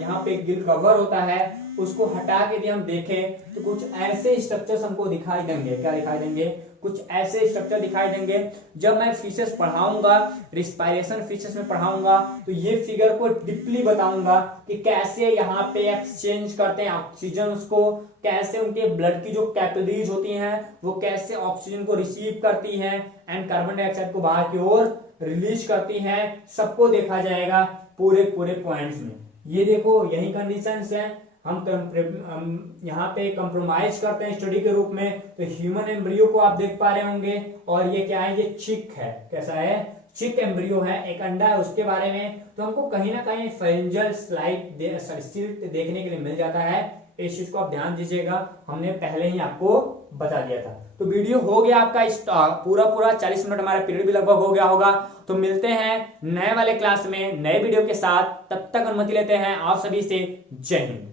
यहाँ पे गिल कवर होता है, उसको हटा के यदि हम देखें तो कुछ ऐसे स्ट्रक्चर्स हमको दिखाई देंगे। क्या दिखाई देंगे, कुछ ऐसे स्ट्रक्चर दिखाई देंगे। जब मैं फिशेस पढ़ाऊंगा, रिस्पायरेशन फिशेस में पढ़ाऊंगा, तो ये फिगर को डीपली बताऊंगा कि कैसे यहाँ पे एक्सचेंज करते हैं ऑक्सीजन को, कैसे उनके ब्लड की जो कैपिलरीज होती हैं वो कैसे ऑक्सीजन को रिसीव करती हैं एंड कार्बन डाइऑक्साइड को बाहर की ओर रिलीज करती हैं, सबको देखा जाएगा पूरे पूरे पॉइंट्स में। ये देखो यही कंडीशंस हैं, हम यहाँ पे कंप्रोमाइज करते हैं स्टडी के रूप में। तो ह्यूमन एम्ब्रियो को आप देख पा रहे होंगे, और ये क्या है, ये चिक है, कैसा है, चिक एम्ब्रियो है, एक अंडा है, उसके बारे में तो हमको कहीं ना कहीं फेरिंजल स्लिट देखने के लिए मिल जाता है। इस चीज को आप ध्यान दीजिएगा, हमने पहले ही आपको बता दिया था। तो वीडियो हो गया आपका पूरा 40 मिनट, हमारा पीरियड भी लगभग हो गया होगा। तो मिलते हैं नए वाले क्लास में नए वीडियो के साथ, तब तक अनुमति लेते हैं आप सभी से। जय हिंद।